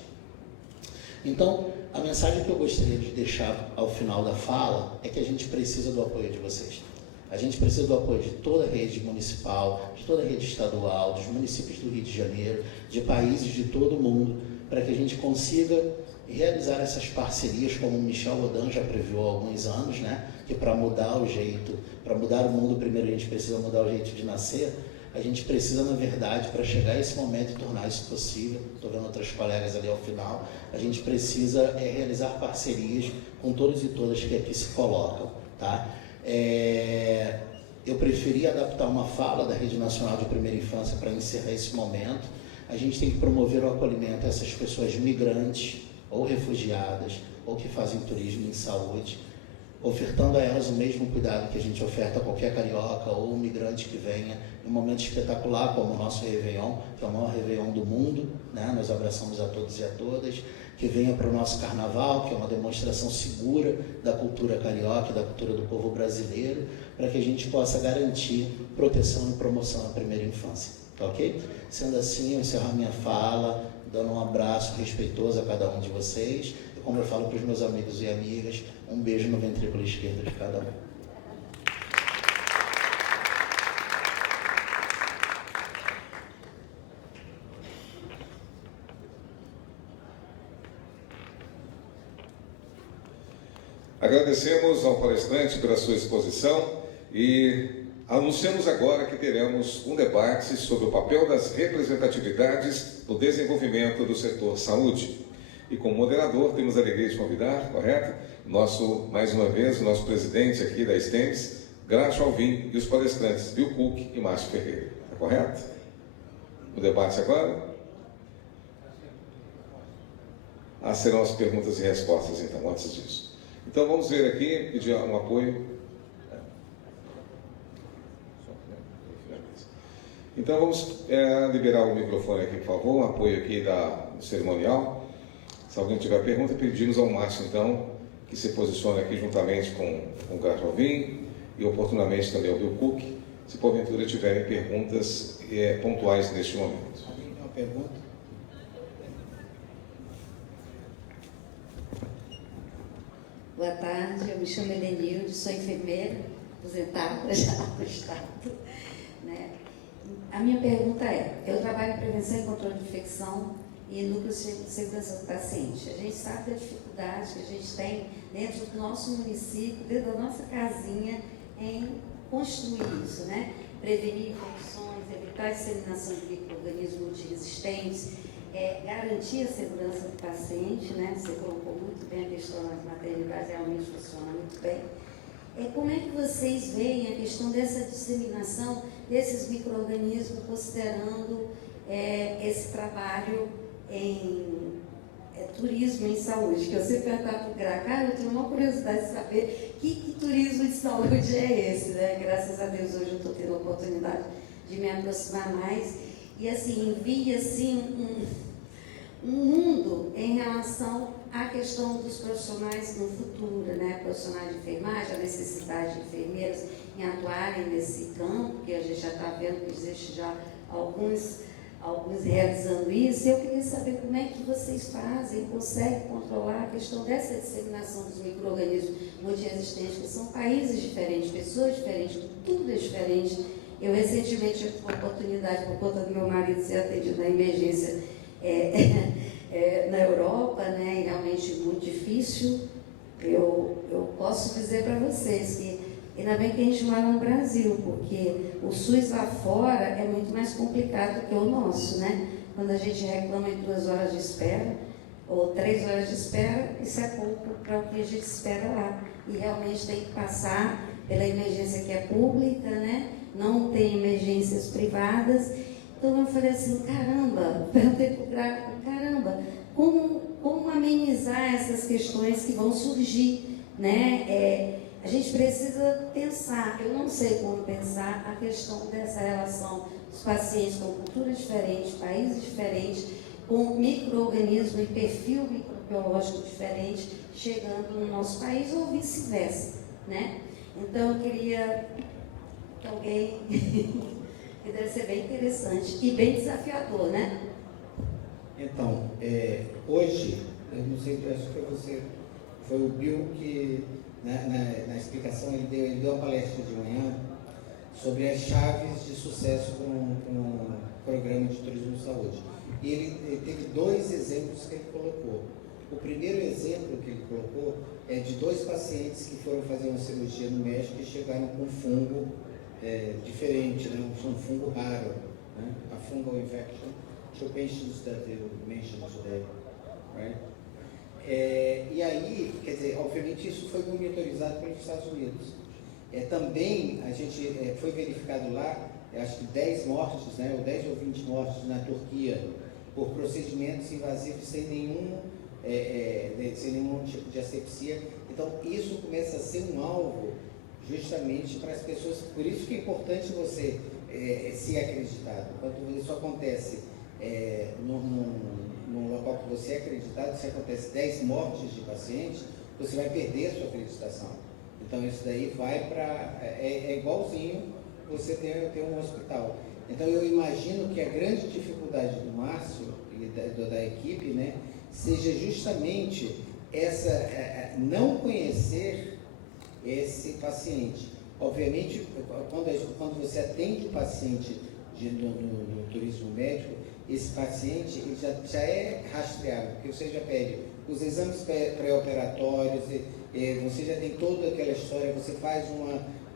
Então, a mensagem que eu gostaria de deixar ao final da fala é que a gente precisa do apoio de vocês. A gente precisa do apoio de toda a rede municipal, de toda a rede estadual, dos municípios do Rio de Janeiro, de países de todo o mundo, para que a gente consiga realizar essas parcerias, como o Michel Odan já previu há alguns anos, né? Que para mudar o jeito, para mudar o mundo, primeiro a gente precisa mudar o jeito de nascer. A gente precisa, na verdade, para chegar a esse momento e tornar isso possível, estou vendo outras colegas ali ao final, a gente precisa realizar parcerias com todos e todas que aqui se colocam, tá? Eu preferi adaptar uma fala da Rede Nacional de Primeira Infância para encerrar esse momento. A gente tem que promover o acolhimento a essas pessoas migrantes ou refugiadas ou que fazem turismo em saúde, ofertando a elas o mesmo cuidado que a gente oferta a qualquer carioca ou migrante que venha em um momento espetacular como o nosso Réveillon, que é o maior Réveillon do mundo, né? Nós abraçamos a todos e a todas, que venha para o nosso Carnaval, que é uma demonstração segura da cultura carioca, da cultura do povo brasileiro, para que a gente possa garantir proteção e promoção à primeira infância, tá ok? Sendo assim, eu encerro a minha fala, dando um abraço respeitoso a cada um de vocês, e como eu falo para os meus amigos e amigas, um beijo no ventrículo esquerdo de cada um. Agradecemos ao palestrante pela sua exposição e anunciamos agora que teremos um debate sobre o papel das representatividades no desenvolvimento do setor saúde. E como moderador temos a alegria de convidar, correto? Mais uma vez, o nosso presidente aqui da STEMS, Grácio Alvim, e os palestrantes Bill Cook e Márcio Ferreira. É correto? O debate agora? Serão as perguntas e respostas, então, antes disso. Então vamos ver aqui, pedir um apoio. Então vamos liberar o microfone aqui, por favor, um apoio aqui do cerimonial. Se alguém tiver pergunta, pedimos ao Márcio, então, que se posicione aqui juntamente com o Gajovin e oportunamente também o Bill Cook, se porventura tiverem perguntas pontuais neste momento. Alguém tem uma pergunta? Boa tarde, eu me chamo Edenilde, sou enfermeira, aposentada já do Estado. Né? A minha pergunta é, eu trabalho em prevenção e controle de infecção e núcleos de segurança do paciente. A gente sabe da dificuldade que a gente tem dentro do nosso município, dentro da nossa casinha, em construir isso, né? Prevenir infecções, evitar a disseminação de micro-organismos multiresistentes, garantir a segurança do paciente, né? Você colocou muito bem a questão das maternidades, realmente funciona muito bem. Como é que vocês veem a questão dessa disseminação desses micro-organismos, considerando esse trabalho em turismo em saúde? Que eu sempre perguntava para o Graca, eu tenho uma curiosidade de saber que turismo de saúde é esse, né? Graças a Deus hoje eu estou tendo a oportunidade de me aproximar mais e assim, envia assim um mundo em relação à questão dos profissionais no futuro, né? Profissionais de enfermagem, a necessidade de enfermeiros em atuarem nesse campo, que a gente já está vendo que existe já alguns realizando isso. Eu queria saber como é que vocês fazem, conseguem controlar a questão dessa disseminação dos micro-organismos multiresistentes, que são países diferentes, pessoas diferentes, tudo é diferente. Eu recentemente tive uma oportunidade, por conta do meu marido ser atendido na emergência na Europa, né, e realmente muito difícil. Eu posso dizer para vocês que ainda bem que a gente mora no Brasil, porque o SUS lá fora é muito mais complicado que o nosso, né? Quando a gente reclama em 2 horas de espera, ou 3 horas de espera, isso é pouco para o que a gente espera lá. E realmente tem que passar pela emergência que é pública, né? Não tem emergências privadas. Então eu falei assim, caramba, perguntei para o Graco, caramba, como amenizar essas questões que vão surgir, né? A gente precisa pensar, eu não sei como pensar a questão dessa relação dos pacientes com culturas diferentes, países diferentes, com micro-organismo e perfil microbiológico diferente, chegando no nosso país ou vice-versa, né? Então eu queria que alguém... que deve ser bem interessante e bem desafiador, né? Então, hoje, eu não sei, acho que foi o Bill que, na explicação, ele deu a palestra de manhã sobre as chaves de sucesso para um programa de turismo de saúde. E ele teve 2 exemplos que ele colocou. O primeiro exemplo que ele colocou é de 2 pacientes que foram fazer uma cirurgia no México e chegaram com fungo diferente, né? Um fungo raro, né? A fungal infection, two patients that you mentioned today, right? E aí, quer dizer, obviamente isso foi monitorizado pelos Estados Unidos. Também a gente foi verificado lá, acho que 10 mortes, né? Ou 10 ou 20 mortes na Turquia por procedimentos invasivos sem nenhum tipo de asepsia. Então isso começa a ser um alvo justamente para as pessoas, por isso que é importante você ser acreditado. Quando isso acontece num local que você é acreditado, se acontece 10 mortes de pacientes, você vai perder a sua acreditação. Então isso daí vai para... É igualzinho você ter um hospital. Então eu imagino que a grande dificuldade do Márcio e da equipe, né, seja justamente essa não conhecer esse paciente. Obviamente, quando você atende o paciente no turismo médico, esse paciente ele já é rastreável, porque você já pede os exames pré-operatórios, você já tem toda aquela história, você faz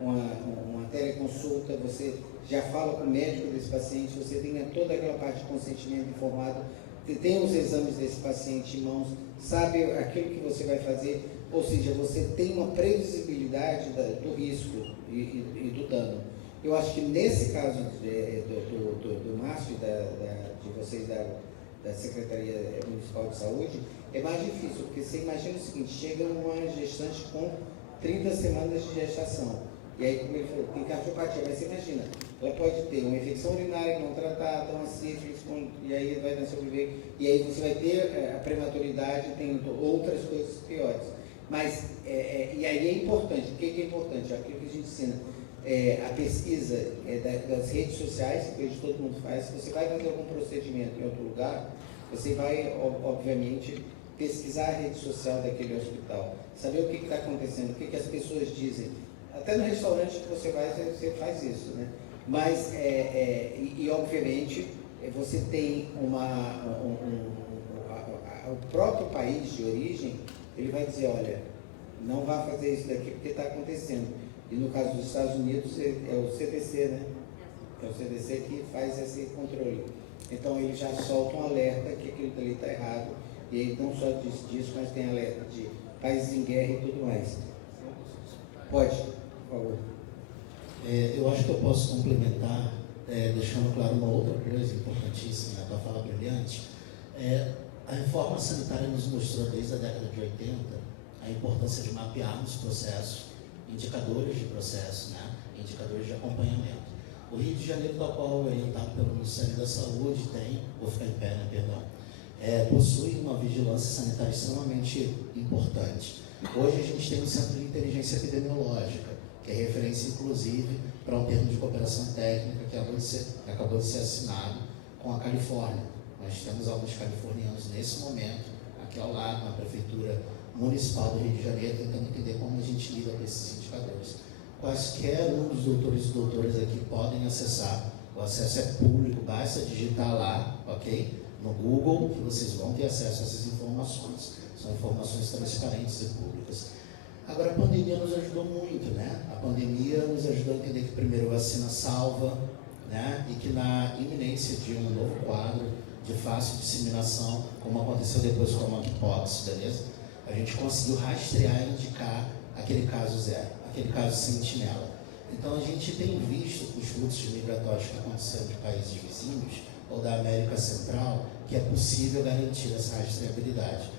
uma teleconsulta, você já fala com o médico desse paciente, você tem toda aquela parte de consentimento informado, você tem os exames desse paciente em mãos, sabe aquilo que você vai fazer, ou seja, você tem uma previsibilidade do risco e do dano. Eu acho que nesse caso do Márcio e de vocês da Secretaria Municipal de Saúde, é mais difícil, porque você imagina o seguinte, chega uma gestante com 30 semanas de gestação, e aí, como ele falou, tem cardiopatia, mas você imagina, ela pode ter uma infecção urinária não tratada, uma sífilis, e aí vai nascer o bebê, e aí você vai ter a prematuridade, tem outras coisas piores. Mas, e aí é importante, o que é importante? Aquilo que a gente ensina, a pesquisa das redes sociais, que hoje todo mundo faz, se você vai fazer algum procedimento em outro lugar, você vai, obviamente, pesquisar a rede social daquele hospital, saber o que está acontecendo, o que as pessoas dizem. Até no restaurante que você vai, você faz isso, né? Mas, obviamente, você tem o próprio país de origem, ele vai dizer, olha, não vá fazer isso daqui porque está acontecendo. E no caso dos Estados Unidos, é o CDC, né? É o CDC que faz esse controle. Então, ele já solta um alerta que aquilo ali está errado. E aí não só diz disso, mas tem alerta de países em guerra e tudo mais. Pode, por favor. Eu acho que eu posso complementar, deixando claro uma outra coisa importantíssima, a tua fala brilhante. A reforma sanitária nos mostrou desde a década de 80 a importância de mapearmos processos, indicadores de processo, né? Indicadores de acompanhamento. O Rio de Janeiro, tal qual orientado pelo Ministério da Saúde, vou ficar em pé, né, perdão, possui uma vigilância sanitária extremamente importante. Hoje a gente tem um Centro de Inteligência Epidemiológica, que é referência inclusive para um termo de cooperação técnica que acabou de ser assinado com a Califórnia. Nós temos alguns californianos nesse momento, aqui ao lado, na Prefeitura Municipal do Rio de Janeiro, tentando entender como a gente lida com esses indicadores. Quaisquer um dos doutores e doutoras aqui podem acessar, o acesso é público, basta digitar lá, ok? No Google, que vocês vão ter acesso a essas informações. São informações transparentes e públicas. Agora, a pandemia nos ajudou muito, né? A pandemia nos ajudou a entender que primeiro a vacina salva, né? E que na iminência de um novo quadro de fácil disseminação, como aconteceu depois com a monkeypox, beleza? A gente conseguiu rastrear e indicar aquele caso zero, aquele caso sentinela. Então, a gente tem visto os fluxos migratórios que aconteceram de países vizinhos ou da América Central, que é possível garantir essa rastreabilidade.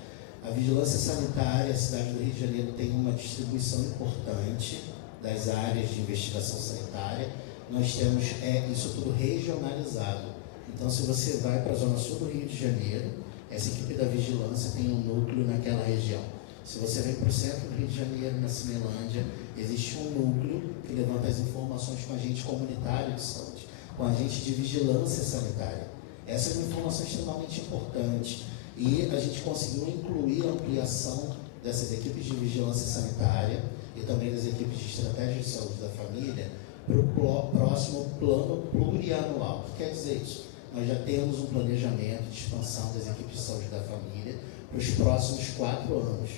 A vigilância sanitária, a cidade do Rio de Janeiro tem uma distribuição importante das áreas de investigação sanitária. Nós temos isso tudo regionalizado. Então, se você vai para a zona sul do Rio de Janeiro, essa equipe da vigilância tem um núcleo naquela região. Se você vem para o centro do Rio de Janeiro, na Cinelândia, existe um núcleo que levanta as informações com agente comunitário de saúde, com agente de vigilância sanitária. Essa é uma informação extremamente importante. E a gente conseguiu incluir a ampliação dessas equipes de vigilância sanitária e também das equipes de estratégia de saúde da família para o próximo plano plurianual. O que quer dizer isso? Nós já temos um planejamento de expansão das equipes de saúde da família para os próximos 4 anos.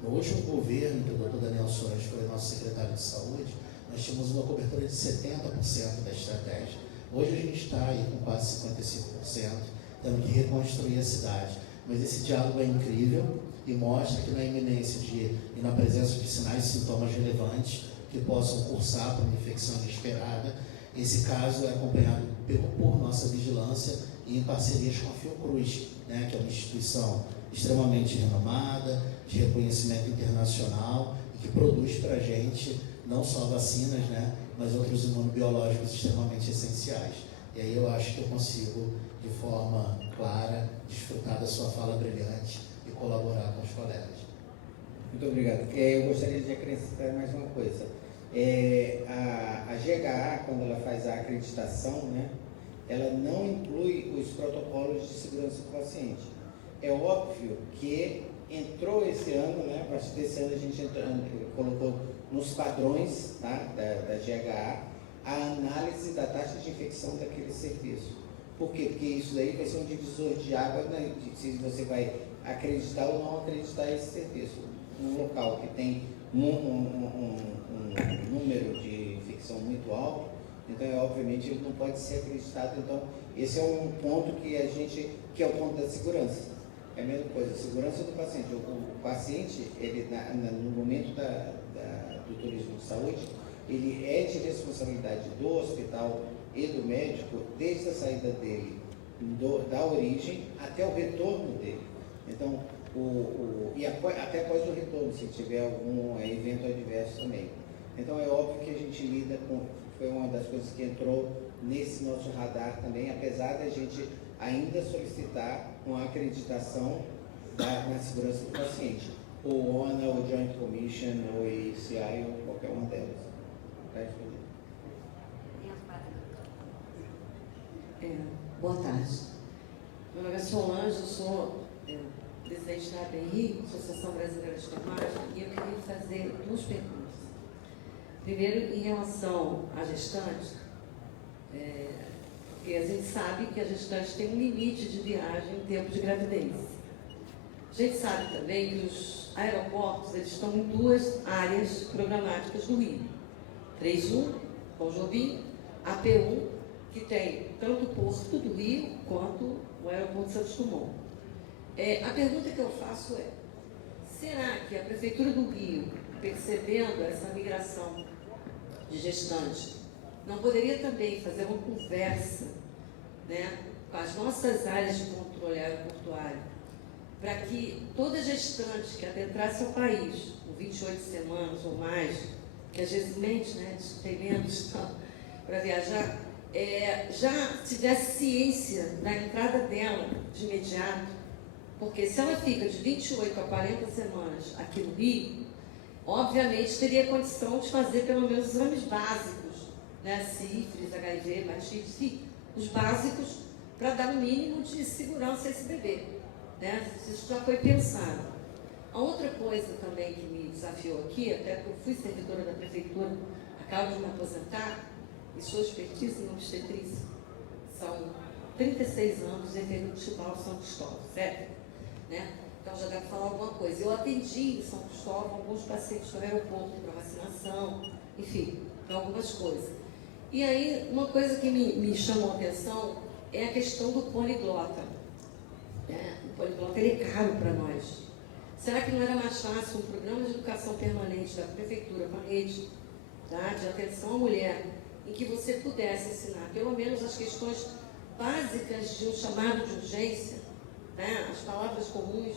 No último governo, que o Dr. Daniel Soares foi o nosso secretário de saúde, nós tínhamos uma cobertura de 70% da estratégia. Hoje a gente está aí com quase 55%, tendo que reconstruir a cidade. Mas esse diálogo é incrível e mostra que na iminência e na presença de sinais e sintomas relevantes que possam cursar para uma infecção inesperada, esse caso é acompanhado por nossa vigilância e em parcerias com a Fiocruz, né, que é uma instituição extremamente renomada, de reconhecimento internacional e que produz para a gente não só vacinas, né, mas outros imunobiológicos extremamente essenciais. E aí eu acho que eu consigo, de forma clara, desfrutar da sua fala brilhante e colaborar com os colegas. Muito obrigado. Eu gostaria de acrescentar mais uma coisa. A GHA, quando ela faz a acreditação, né, ela não inclui os protocolos de segurança do paciente. É óbvio que entrou esse ano, né, a partir desse ano a gente colocou nos padrões, tá, da GHA a análise da taxa de infecção daquele serviço. Por quê? Porque isso daí vai ser um divisor de água, né, se você vai acreditar ou não acreditar esse serviço. Um local que tem um número de infecção muito alto, então obviamente ele não pode ser acreditado. Então esse é um ponto que é o ponto da segurança. É a mesma coisa, a segurança do paciente. O paciente, ele no momento do turismo de saúde, ele é de responsabilidade do hospital e do médico desde a saída dele da origem até o retorno dele. Então, até após o retorno, se tiver algum evento adverso também. Então é óbvio que a gente lida com, foi uma das coisas que entrou nesse nosso radar também, apesar da gente ainda solicitar uma acreditação na segurança do paciente, ou ONA, ou Joint Commission, ou ACI, ou qualquer uma delas. Boa tarde. Meu nome é Solange, eu sou presidente da ABI, Associação Brasileira de Enfermagem, e eu queria fazer duas perguntas. Primeiro, em relação à gestante, porque a gente sabe que a gestante tem um limite de viagem em tempo de gravidez. A gente sabe também que os aeroportos eles estão em duas áreas programáticas do Rio. 31, Bom Jobim, AP1, que tem tanto o Porto do Rio quanto o Aeroporto Santos Dumont. A pergunta que eu faço é, será que a Prefeitura do Rio, percebendo essa migração de gestantes, não poderia também fazer uma conversa, né, com as nossas áreas de controle aeroportuário, para que toda gestante que adentrasse ao país, com 28 semanas ou mais, que às vezes mente, né, tem menos para viajar, já tivesse ciência da entrada dela de imediato, porque se ela fica de 28 a 40 semanas aqui no Rio, obviamente teria condição de fazer pelo menos exames básicos, né, sífilis, HIV, hepatite, os básicos, para dar um mínimo de segurança a esse bebê. Né? Isso já foi pensado. A outra coisa também que me desafiou aqui, até que eu fui servidora da prefeitura, acabo de me aposentar, e sou expertise em obstetrícia. São 36 anos em enfermeiro de São Cristóvão, certo? Né? Então já dá para falar alguma coisa. Eu atendi em São Cristóvão alguns pacientes do aeroporto para vacinação, enfim, para algumas coisas. E aí, uma coisa que me chamou a atenção é a questão do poliglota. O poliglota ele é caro para nós. Será que não era mais fácil um programa de educação permanente da prefeitura com a rede, tá, de atenção à mulher, em que você pudesse ensinar pelo menos as questões básicas de um chamado de urgência, né, as palavras comuns,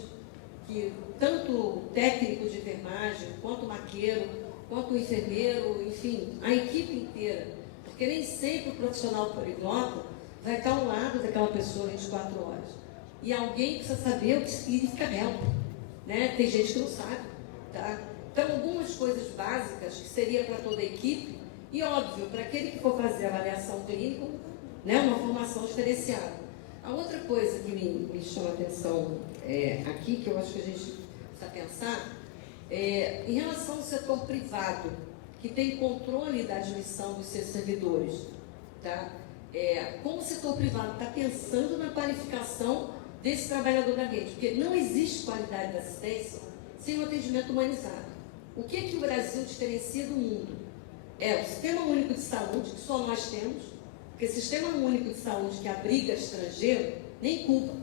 que tanto o técnico de enfermagem, quanto o maqueiro, quanto o enfermeiro, enfim, a equipe inteira, porque nem sempre o profissional poliglota vai estar ao lado daquela pessoa 24 horas. E alguém precisa saber o que significa help, né? Tem gente que não sabe, tá? Então, algumas coisas básicas que seria para toda a equipe, e óbvio, para aquele que for fazer avaliação clínica, né, uma formação diferenciada. A outra coisa que me chama a atenção aqui, que eu acho que a gente precisa pensar, em relação ao setor privado, que tem controle da admissão dos seus servidores, tá? Como o setor privado está pensando na qualificação desse trabalhador da rede, porque não existe qualidade da assistência sem um atendimento humanizado. O que o Brasil diferencia do mundo? O Sistema Único de Saúde, que só nós temos, porque o Sistema Único de Saúde que abriga estrangeiro, nem Cuba.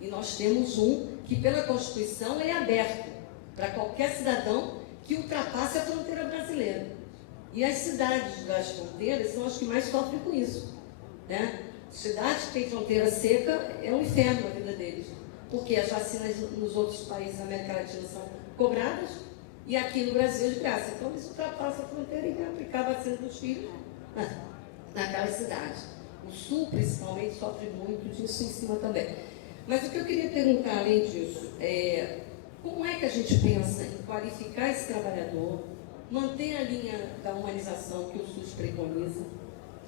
E nós temos um que, pela Constituição, é aberto para qualquer cidadão que ultrapasse a fronteira brasileira. E as cidades das fronteiras são as que mais sofrem com isso. Né? Cidades que têm fronteira seca é um inferno a vida deles, porque as vacinas nos outros países da América Latina são cobradas e aqui no Brasil é de graça. Então eles ultrapassam a fronteira e vão aplicar a vacina dos filhos naquelas cidades. O Sul, principalmente, sofre muito disso em cima também. Mas o que eu queria perguntar, além disso, como é que a gente pensa em qualificar esse trabalhador, manter a linha da humanização que o SUS preconiza,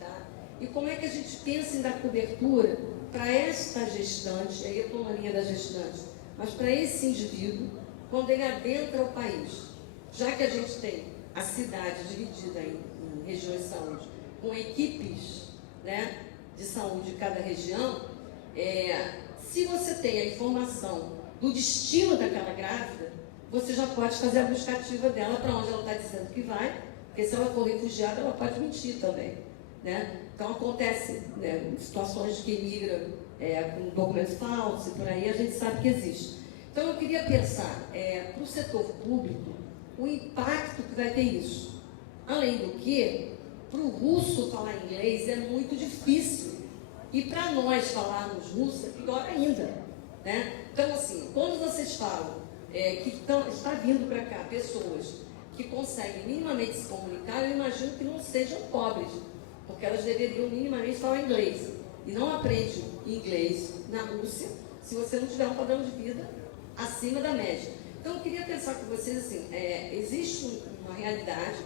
tá? E como é que a gente pensa em dar cobertura para esta gestante, aí eu estou na linha da gestante, mas para esse indivíduo, quando ele adentra o país, já que a gente tem a cidade dividida em regiões de saúde, com equipes, né, de saúde de cada região, se você tem a informação do destino daquela grávida, você já pode fazer a buscativa dela para onde ela está dizendo que vai, porque se ela for refugiada, ela pode mentir também. Né? Então, acontece, né, situações que migram com documentos falsos e por aí, a gente sabe que existe. Então, eu queria pensar, para o setor público, o impacto que vai ter isso. Além do que, para o russo falar inglês é muito difícil. E para nós falarmos russo é pior ainda. né? Então, assim, quando vocês falam que está vindo para cá pessoas que conseguem minimamente se comunicar, eu imagino que não sejam pobres, porque elas deveriam minimamente falar inglês. E não aprende inglês na Rússia se você não tiver um padrão de vida acima da média. Então, eu queria pensar com vocês assim, existe uma realidade,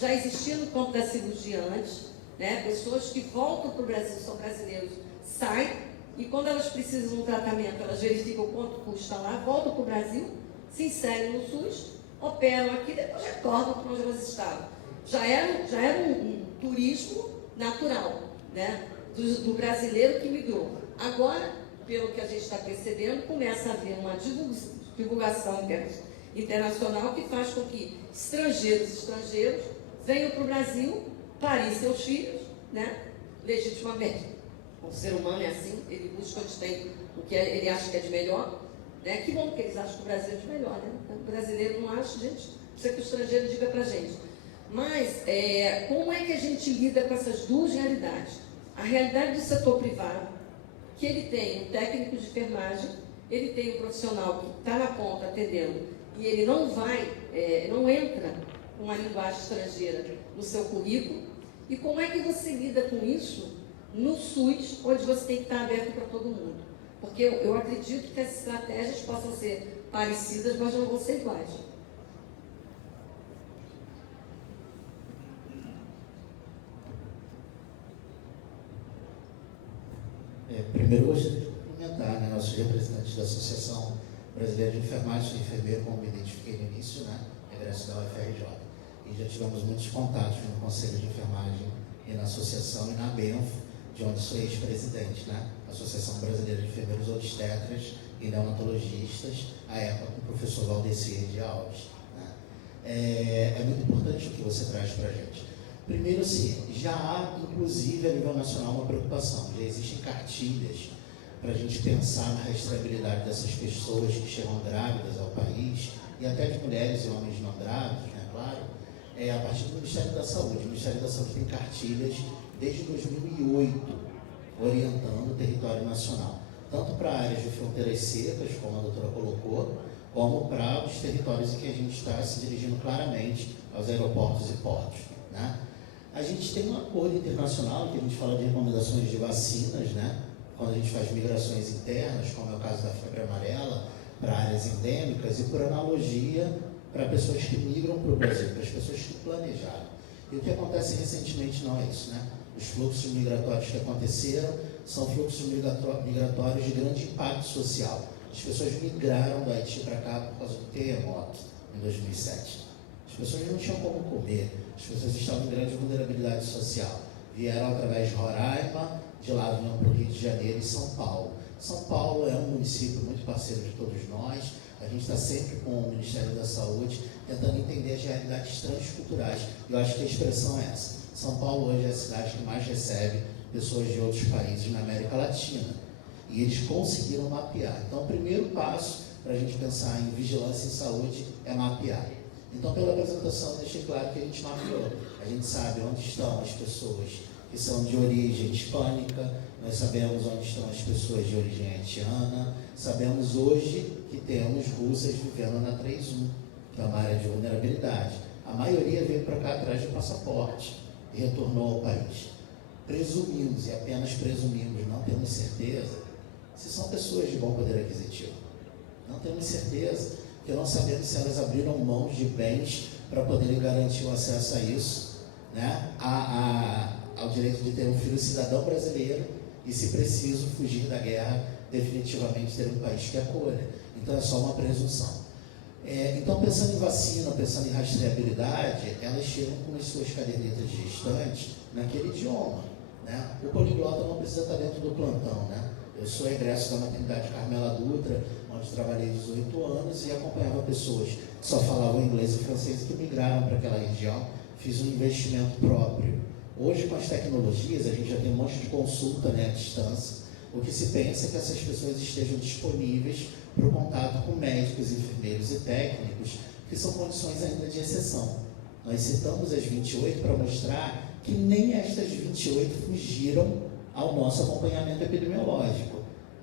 já existia no campo da cirurgia antes, né? Pessoas que voltam para o Brasil, são brasileiros, saem, e quando elas precisam de um tratamento, elas verificam quanto custa lá, voltam para o Brasil, se inserem no SUS, operam aqui, depois retornam para onde elas estavam. Já era um turismo natural, né? Do brasileiro que migrou. Agora, pelo que a gente está percebendo, começa a haver uma divulgação internacional que faz com que estrangeiros venham para o Brasil, parem seus filhos, né? Legitimamente. O ser humano é assim, ele busca onde tem o que ele acha que é de melhor, né? Que bom que eles acham que o Brasil é de melhor, né? O brasileiro não acha, gente, precisa que o estrangeiro diga para a gente. Mas, como é que a gente lida com essas duas realidades? A realidade do setor privado, que ele tem um técnico de enfermagem, ele tem um profissional que está na ponta atendendo, e ele não entra com uma linguagem estrangeira no seu currículo. E como é que você lida com isso no SUS, onde você tem que estar aberto para todo mundo? Porque eu acredito que as estratégias possam ser parecidas, mas não vão ser iguais. Primeiro, eu gostaria de cumprimentar, né, nossos representantes da Associação Brasileira de Enfermagem, sou enfermeiro, como me identifiquei no início, né, egresso da UFRJ. E já tivemos muitos contatos no Conselho de Enfermagem e na Associação e na BENF, de onde sou ex-presidente, né, Associação Brasileira de Enfermeiros Obstetras e Neonatologistas, a época com o professor Valdecir de Alves. Né. É muito importante o que você traz para a gente. Primeiro, assim, já há, inclusive, a nível nacional, uma preocupação. Já existem cartilhas para a gente pensar na rastreabilidade dessas pessoas que chegam grávidas ao país, e até de mulheres e homens não grávidos, né, claro, a partir do Ministério da Saúde. O Ministério da Saúde tem cartilhas desde 2008, orientando o território nacional, tanto para áreas de fronteiras secas, como a doutora colocou, como para os territórios em que a gente está se dirigindo claramente aos aeroportos e portos, né? A gente tem um acordo internacional que a gente fala de recomendações de vacinas, né? Quando a gente faz migrações internas, como é o caso da febre amarela, para áreas endêmicas, e por analogia para pessoas que migram para o Brasil, para as pessoas que planejaram. E o que acontece recentemente não é isso, né? Os fluxos migratórios que aconteceram são fluxos migratórios de grande impacto social. As pessoas migraram do Haiti para cá por causa do terremoto em 2007. As pessoas não tinham como comer, as pessoas estavam em grande vulnerabilidade social. Vieram através de Roraima, de lá vinham para o Rio de Janeiro e São Paulo. São Paulo é um município muito parceiro de todos nós. A gente está sempre com o Ministério da Saúde tentando entender as realidades transculturais. Eu acho que a expressão é essa. São Paulo hoje é a cidade que mais recebe pessoas de outros países na América Latina. E eles conseguiram mapear. Então, o primeiro passo para a gente pensar em vigilância em saúde é mapear. Então, pela apresentação, eu deixei claro que a gente mapeou. A gente sabe onde estão as pessoas que são de origem hispânica, nós sabemos onde estão as pessoas de origem haitiana, sabemos hoje que temos russas vivendo na 3-1, que é uma área de vulnerabilidade. A maioria veio para cá atrás de passaporte e retornou ao país. Presumimos, e apenas presumimos, não temos certeza, se são pessoas de bom poder aquisitivo. Não temos certeza, porque não sabemos se elas abriram mãos de bens para poderem garantir o acesso a isso, né? Ao direito de ter um filho cidadão brasileiro e, se preciso, fugir da guerra, definitivamente ter um país que acolha. Então, é só uma presunção. Então, pensando em vacina, pensando em rastreabilidade, elas chegam com as suas cadernetas gestantes naquele idioma, né? O poliglota não precisa estar dentro do plantão, né? Eu sou egresso da maternidade Carmela Dutra, onde trabalhei 18 anos e acompanhava pessoas que só falavam inglês e francês que migraram para aquela região. Fiz um investimento próprio. Hoje, com as tecnologias, a gente já tem um monte de consulta, né, à distância. O que se pensa é que essas pessoas estejam disponíveis para o contato com médicos, enfermeiros e técnicos, que são condições ainda de exceção. Nós citamos as 28 para mostrar que nem estas 28 fugiram ao nosso acompanhamento epidemiológico.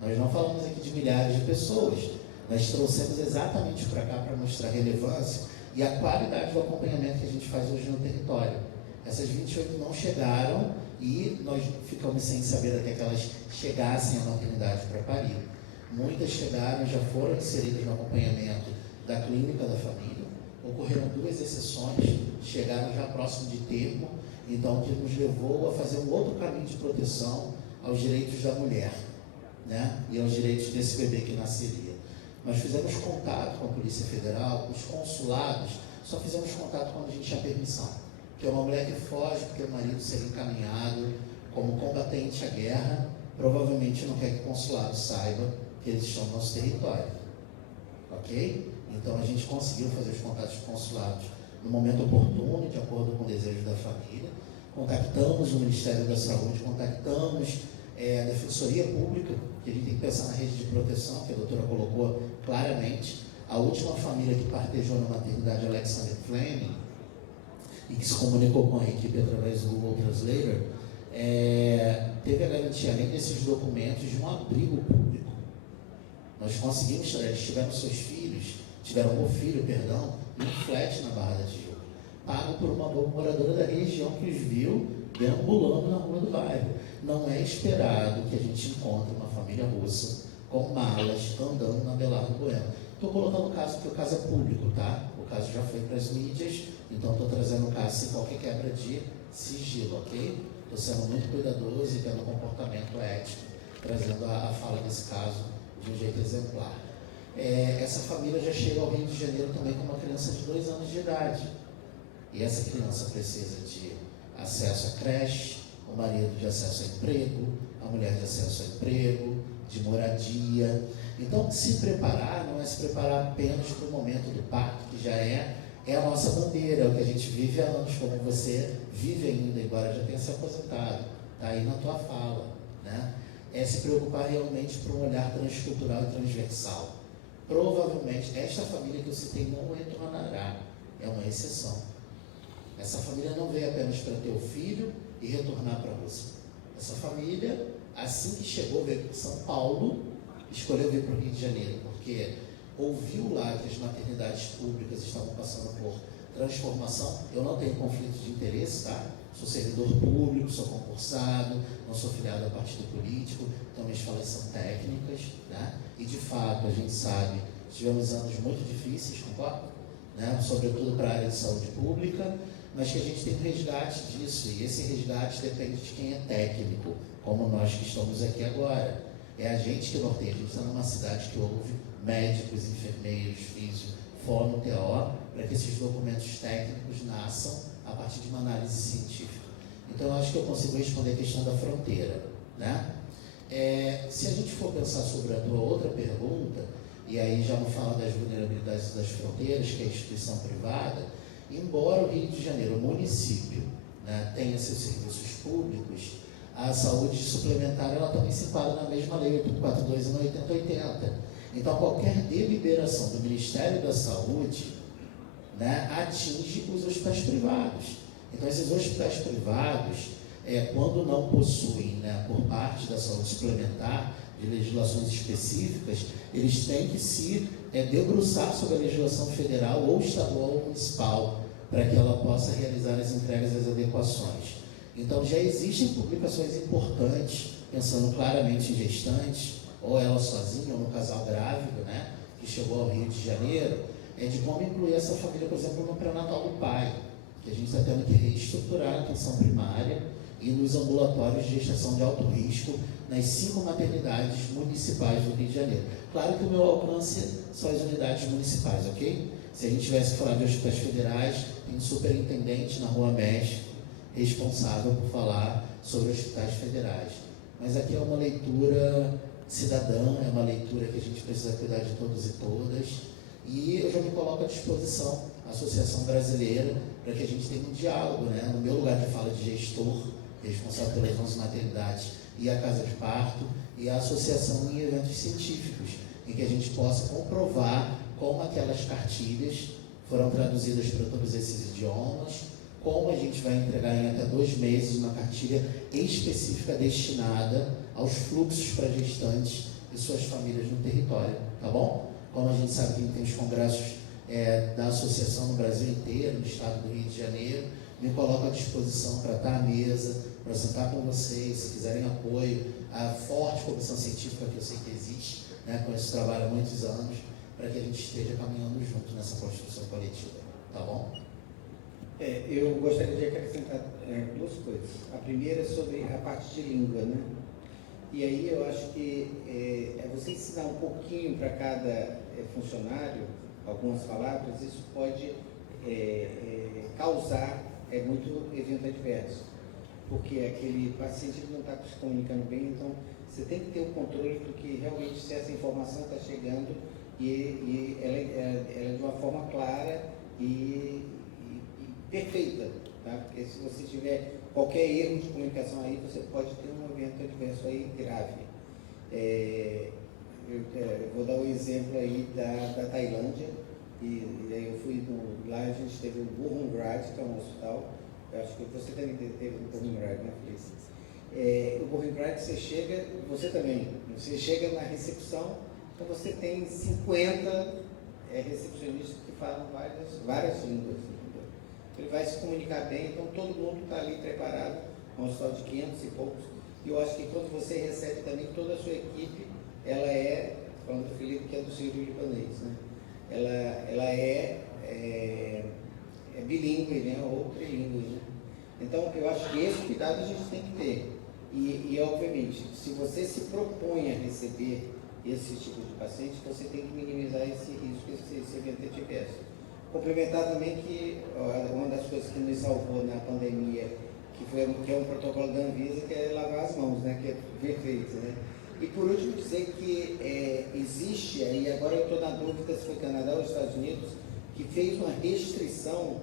Nós não falamos aqui de milhares de pessoas, nós trouxemos exatamente para cá para mostrar a relevância e a qualidade do acompanhamento que a gente faz hoje no território. Essas 28 não chegaram e nós ficamos sem saber até que elas chegassem à maternidade para parir. Muitas chegaram e já foram inseridas no acompanhamento da clínica da família. Ocorreram 2 exceções, chegaram já próximo de termo, então que nos levou a fazer um outro caminho de proteção aos direitos da mulher, né? E aos direitos desse bebê que nasceria. Nós fizemos contato com a Polícia Federal, os consulados, só fizemos contato quando a gente tinha permissão. Que é uma mulher que foge porque o marido seria encaminhado como combatente à guerra, provavelmente não quer que o consulado saiba que eles estão no nosso território. Ok? Então a gente conseguiu fazer os contatos consulados no momento oportuno, de acordo com o desejo da família. Contactamos o Ministério da Saúde, contactamos a Defensoria Pública, que a gente tem que pensar na rede de proteção, que a doutora colocou claramente. A última família que partejou na maternidade, Alexander Fleming, e que se comunicou com a equipe através do Google Translator, teve a garantia, além desses documentos, de um abrigo público. Nós conseguimos, eles tiveram seus filhos, tiveram um filho, perdão, em um flat na Barra da Tijuca, pago por uma boa moradora da região que os viu deambulando na rua do bairro. Não é esperado que a gente encontre uma família russa com malas andando na Belardo Bueno. Estou colocando o caso porque o caso é público, tá? O caso já foi para as mídias, então estou trazendo o caso sem qualquer quebra de sigilo, ok? Estou sendo muito cuidadoso e tendo um comportamento ético, trazendo a fala desse caso de um jeito exemplar. Essa família já chega ao Rio de Janeiro também com uma criança de 2 anos de idade. E essa criança precisa de acesso à creche, o marido de acesso ao emprego, a mulher de acesso ao emprego, de moradia. Então, se preparar não é se preparar apenas para o momento do parto, que já é a nossa bandeira, é o que a gente vive há anos, como você vive ainda, embora já tenha se aposentado. Está aí na tua fala, né? É se preocupar realmente por um olhar transcultural e transversal. Provavelmente, esta família que eu citei não retornará, é uma exceção. Essa família não veio apenas para ter o filho e retornar para a Rússia. Essa família, assim que chegou, veio para São Paulo, escolheu vir para o Rio de Janeiro, porque ouviu lá que as maternidades públicas estavam passando por transformação. Eu não tenho conflito de interesse, tá? Sou servidor público, sou concursado, não sou filiado a partido político, então minhas falas são técnicas, né? E de fato, a gente sabe, tivemos anos muito difíceis, concorda? Né? Sobretudo para a área de saúde pública, mas que a gente tem um resgate disso, e esse resgate depende de quem é técnico, como nós que estamos aqui agora. É a gente que norteia, a gente está numa cidade que houve médicos, enfermeiros, físicos, fono, TO, para que esses documentos técnicos nasçam a partir de uma análise científica. Então, eu acho que eu consigo responder a questão da fronteira, né? Se a gente for pensar sobre a tua outra pergunta, e aí já não fala das vulnerabilidades das fronteiras, que é a instituição privada, embora o Rio de Janeiro, o município, né, tenha seus serviços públicos, a saúde suplementar ela também se enquadra na mesma lei 842 e na 8080. Então, qualquer deliberação do Ministério da Saúde, né, atinge os hospitais privados. Então, esses hospitais privados, quando não possuem, né, por parte da saúde suplementar, de legislações específicas, eles têm que se debruçar sobre a legislação federal ou estadual ou municipal, para que ela possa realizar as entregas e as adequações. Então, já existem publicações importantes, pensando claramente em gestantes, ou ela sozinha, ou no casal grávido, né, que chegou ao Rio de Janeiro, de como incluir essa família, por exemplo, no pré-natal do pai, que a gente está tendo que reestruturar a atenção primária e nos ambulatórios de gestação de alto risco, nas 5 maternidades municipais do Rio de Janeiro. Claro que o meu alcance são as unidades municipais, ok? Se a gente tivesse que falar de hospitais federais, tem um superintendente na Rua México, responsável por falar sobre hospitais federais. Mas aqui é uma leitura cidadã, é uma leitura que a gente precisa cuidar de todos e todas, e eu já me coloco à disposição, a Associação Brasileira, para que a gente tenha um diálogo, né? No meu lugar de fala de gestor, responsável pelas 11 maternidades e a Casa de Parto, e a associação em eventos científicos, em que a gente possa comprovar como aquelas cartilhas foram traduzidas para todos esses idiomas, como a gente vai entregar em até 2 meses uma cartilha específica destinada aos fluxos para gestantes e suas famílias no território, tá bom? Como a gente sabe que tem os congressos da associação no Brasil inteiro, no estado do Rio de Janeiro, me coloco à disposição para estar à mesa, para sentar com vocês, se quiserem apoio, a forte comissão científica que eu sei que existe, né, com esse trabalho há muitos anos, para que a gente esteja caminhando junto nessa construção coletiva, tá bom? Eu gostaria de acrescentar duas coisas. A primeira é sobre a parte de língua, né? E aí eu acho que você ensinar um pouquinho para cada funcionário algumas palavras, isso pode causar muito evento adverso, porque aquele paciente não está se comunicando bem, então você tem que ter o controle do que realmente se essa informação está chegando e ela é de uma forma clara e perfeita, tá? Porque se você tiver qualquer erro de comunicação aí, você pode ter um evento adverso aí grave. Eu vou dar um exemplo aí da Tailândia, e aí eu fui lá, a gente teve o Burhungrad, que é um hospital, eu acho que você também teve o Burhungrad, né, Feliz? O Burhungrad, você chega na recepção, então você tem 50 recepcionistas que falam várias línguas, entendeu? Ele vai se comunicar bem, então todo mundo está ali preparado, é um hospital de 500 e poucos, e eu acho que quando você recebe também toda a sua equipe, ela falando do Felipe, que é do Sírio-Libanês, né? Ela é bilíngue, né? Ou trilíngue, né? Então, eu acho que esse cuidado a gente tem que ter. E obviamente, se você se propõe a receber esse tipo de paciente, você tem que minimizar esse risco, esse evento adverso. Complementar também que uma das coisas que nos salvou na pandemia, que é um protocolo da Anvisa, que é lavar as mãos, né? Que é perfeito, né? E por último dizer que existe, e agora eu estou na dúvida se foi Canadá ou Estados Unidos, que fez uma restrição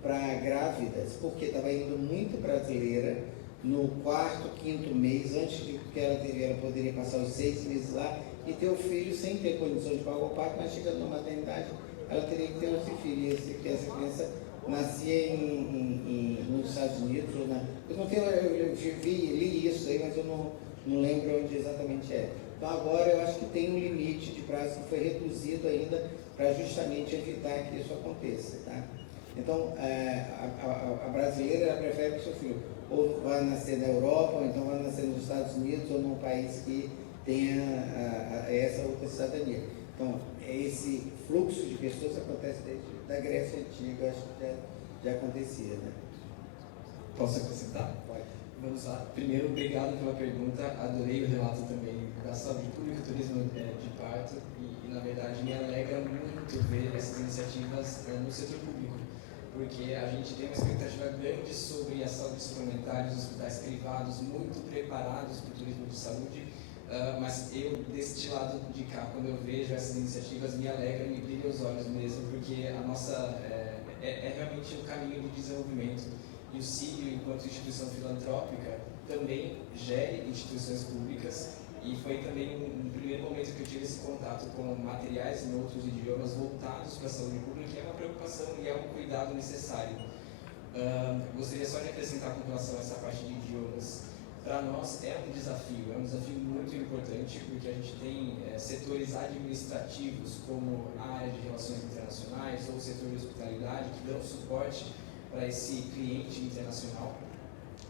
para grávidas, porque estava indo muito brasileira no 4º, 5º mês, antes de que ela poderia passar os 6 meses lá e ter o filho sem ter condição de pagar o parto, mas chegando na maternidade, ela teria que ter outro filho, e essa criança nascia nos Estados Unidos, eu li isso aí, mas eu não lembro onde exatamente é. Então agora eu acho que tem um limite de prazo que foi reduzido ainda para justamente evitar que isso aconteça, tá? Então a brasileira ela prefere que o seu filho ou vá nascer na Europa, ou então vá nascer nos Estados Unidos, ou num país que tenha essa outra cidadania. Então esse fluxo de pessoas acontece desde a Grécia Antiga, acho que já acontecia, né? Posso acrescentar? Pode. Vamos lá. Primeiro, obrigado pela pergunta. Adorei o relato também da saúde pública, turismo de parto e, na verdade, me alegra muito ver essas iniciativas no setor público, porque a gente tem uma expectativa grande sobre a saúde suplementar, os hospitais privados muito preparados para o turismo de saúde, mas eu, deste lado de cá, quando eu vejo essas iniciativas, me alegra, me brilha os olhos mesmo, porque a nossa é realmente um caminho de desenvolvimento. E o Sírio, enquanto instituição filantrópica, também gere instituições públicas, e foi também um primeiro momento que eu tive esse contato com materiais em outros idiomas voltados para a saúde pública, que é uma preocupação e é um cuidado necessário. Gostaria só de acrescentar com relação a essa parte de idiomas. Para nós é um desafio muito importante, porque a gente tem setores administrativos, como a área de relações internacionais ou o setor de hospitalidade, que dão suporte para esse cliente internacional,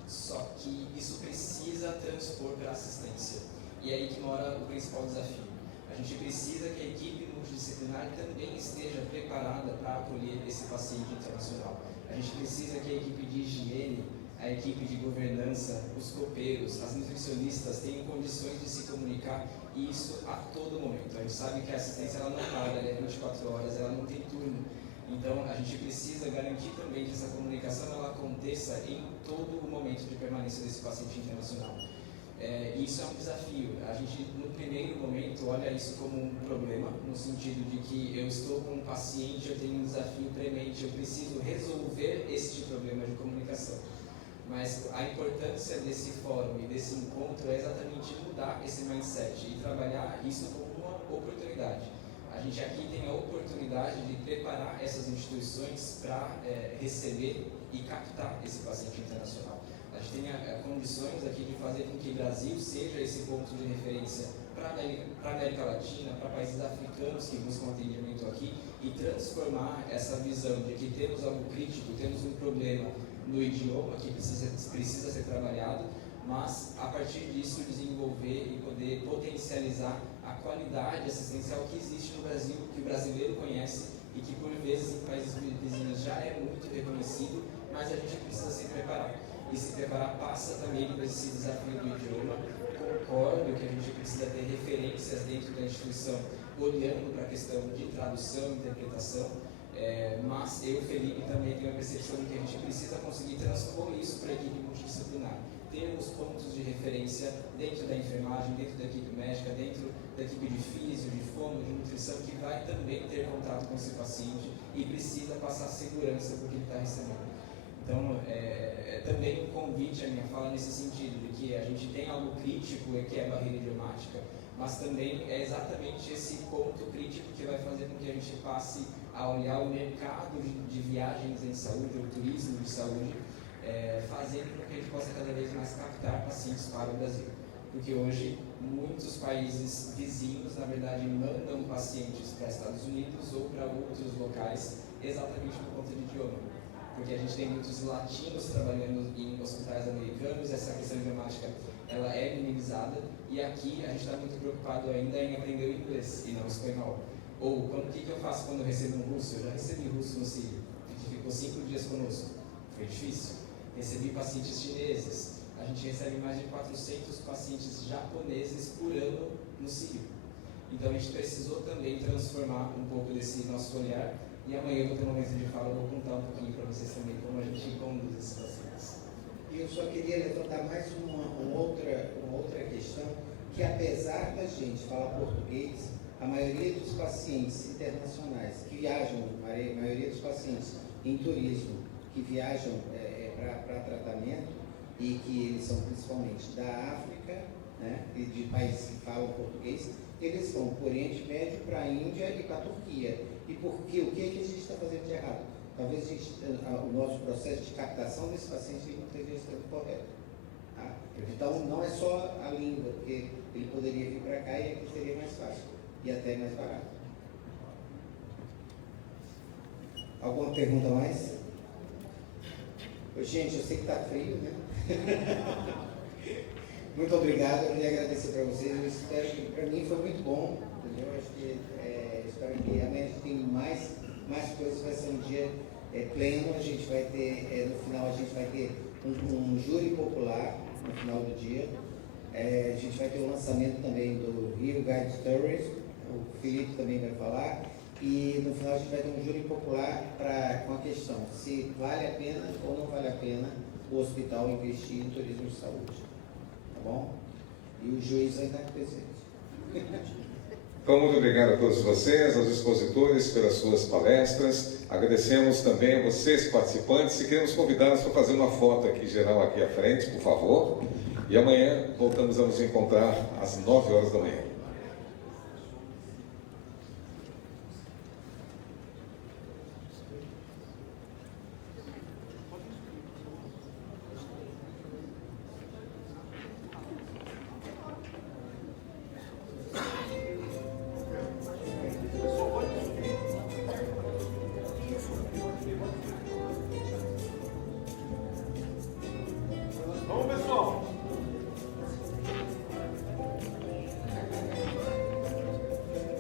só que isso precisa transpor para a assistência. E é aí que mora o principal desafio. A gente precisa que a equipe multidisciplinar também esteja preparada para acolher esse paciente internacional. A gente precisa que a equipe de higiene, a equipe de governança, os copeiros, as nutricionistas tenham condições de se comunicar, e isso a todo momento. A gente sabe que a assistência ela não para, ela é 24 horas, ela não tem turno. Então, a gente precisa garantir também que essa comunicação ela aconteça em todo o momento de permanência desse paciente internacional. E isso é um desafio. A gente, no primeiro momento, olha isso como um problema, no sentido de que eu estou com um paciente, eu tenho um desafio premente, eu preciso resolver este problema de comunicação. Mas a importância desse fórum e desse encontro é exatamente mudar esse mindset e trabalhar isso como uma oportunidade. A gente aqui tem a oportunidade de preparar essas instituições para receber e captar esse paciente internacional. A gente tem tenha condições aqui de fazer com que o Brasil seja esse ponto de referência para a América Latina, para países africanos que buscam atendimento aqui, e transformar essa visão de que temos algo crítico, temos um problema no idioma que precisa ser trabalhado, mas a partir disso desenvolver e poder potencializar a qualidade assistencial que existe no Brasil, que o brasileiro conhece e que por vezes em países vizinhos já é muito reconhecido, mas a gente precisa se preparar. E se preparar passa também por esse desafio do idioma. Concordo que a gente precisa ter referências dentro da instituição, olhando para a questão de tradução e interpretação, mas eu, Felipe, também tenho a percepção de que a gente precisa conseguir transpor isso para a equipe multidisciplinar. Termos pontos de referência dentro da enfermagem, dentro da equipe médica, dentro da equipe de físio, de fono, de nutrição, que vai também ter contato com esse paciente e precisa passar segurança para o que ele está recebendo. Então, é também um convite a minha fala nesse sentido, de que a gente tem algo crítico, que é a barreira idiomática, mas também é exatamente esse ponto crítico que vai fazer com que a gente passe a olhar o mercado de viagens em saúde, ou turismo de saúde, fazendo com que a gente possa cada vez mais captar pacientes para o Brasil. Porque hoje, muitos países vizinhos, na verdade, mandam pacientes para Estados Unidos ou para outros locais, exatamente por conta de idioma. Porque a gente tem muitos latinos trabalhando em hospitais americanos, essa questão idiomática ela é minimizada, e aqui a gente está muito preocupado ainda em aprender o inglês e não o espanhol. Ou, o que eu faço quando eu recebo um russo? Eu já recebi russo no Sírio, que ficou 5 dias conosco. Foi difícil. Recebi pacientes chineses. A gente recebe mais de 400 pacientes japoneses por ano no Sírio. Então a gente precisou também transformar um pouco desse nosso olhar, e amanhã eu vou ter um momento de fala, eu vou contar um pouquinho para vocês também como a gente conduz esses pacientes. E eu só queria levantar mais uma outra questão, que apesar da gente falar português, a maioria dos pacientes internacionais que viajam, a maioria dos pacientes em turismo, que viajam para tratamento, e que eles são principalmente da África, né, e de países que falam português, eles vão para o Oriente Médio, para a Índia e para a Turquia. E por quê? O que a gente está fazendo de errado? Talvez o nosso processo de captação desse paciente não esteja sendo correto. Tá? Então, não é só a língua, porque ele poderia vir para cá e aqui seria mais fácil e até mais barato. Alguma pergunta mais? Gente, eu sei que está frio, né? Muito obrigado, eu queria agradecer para vocês. Eu espero que, para mim, foi muito bom, entendeu? Acho que, espero que amanhã a gente tenha mais coisas, vai ser um dia pleno. A gente vai ter, no final, a gente vai ter um júri popular no final do dia. A gente vai ter o lançamento também do Rio Guide Tourism, o Felipe também vai falar. E no final a gente vai ter um júri popular com a questão se vale a pena ou não vale a pena o hospital investir em turismo de saúde. Tá bom? E o juiz vai estar presente. Então, muito obrigado a todos vocês, aos expositores, pelas suas palestras. Agradecemos também a vocês, participantes, e queremos convidá-los para fazer uma foto aqui geral aqui à frente, por favor. E amanhã voltamos a nos encontrar às 9 horas da manhã.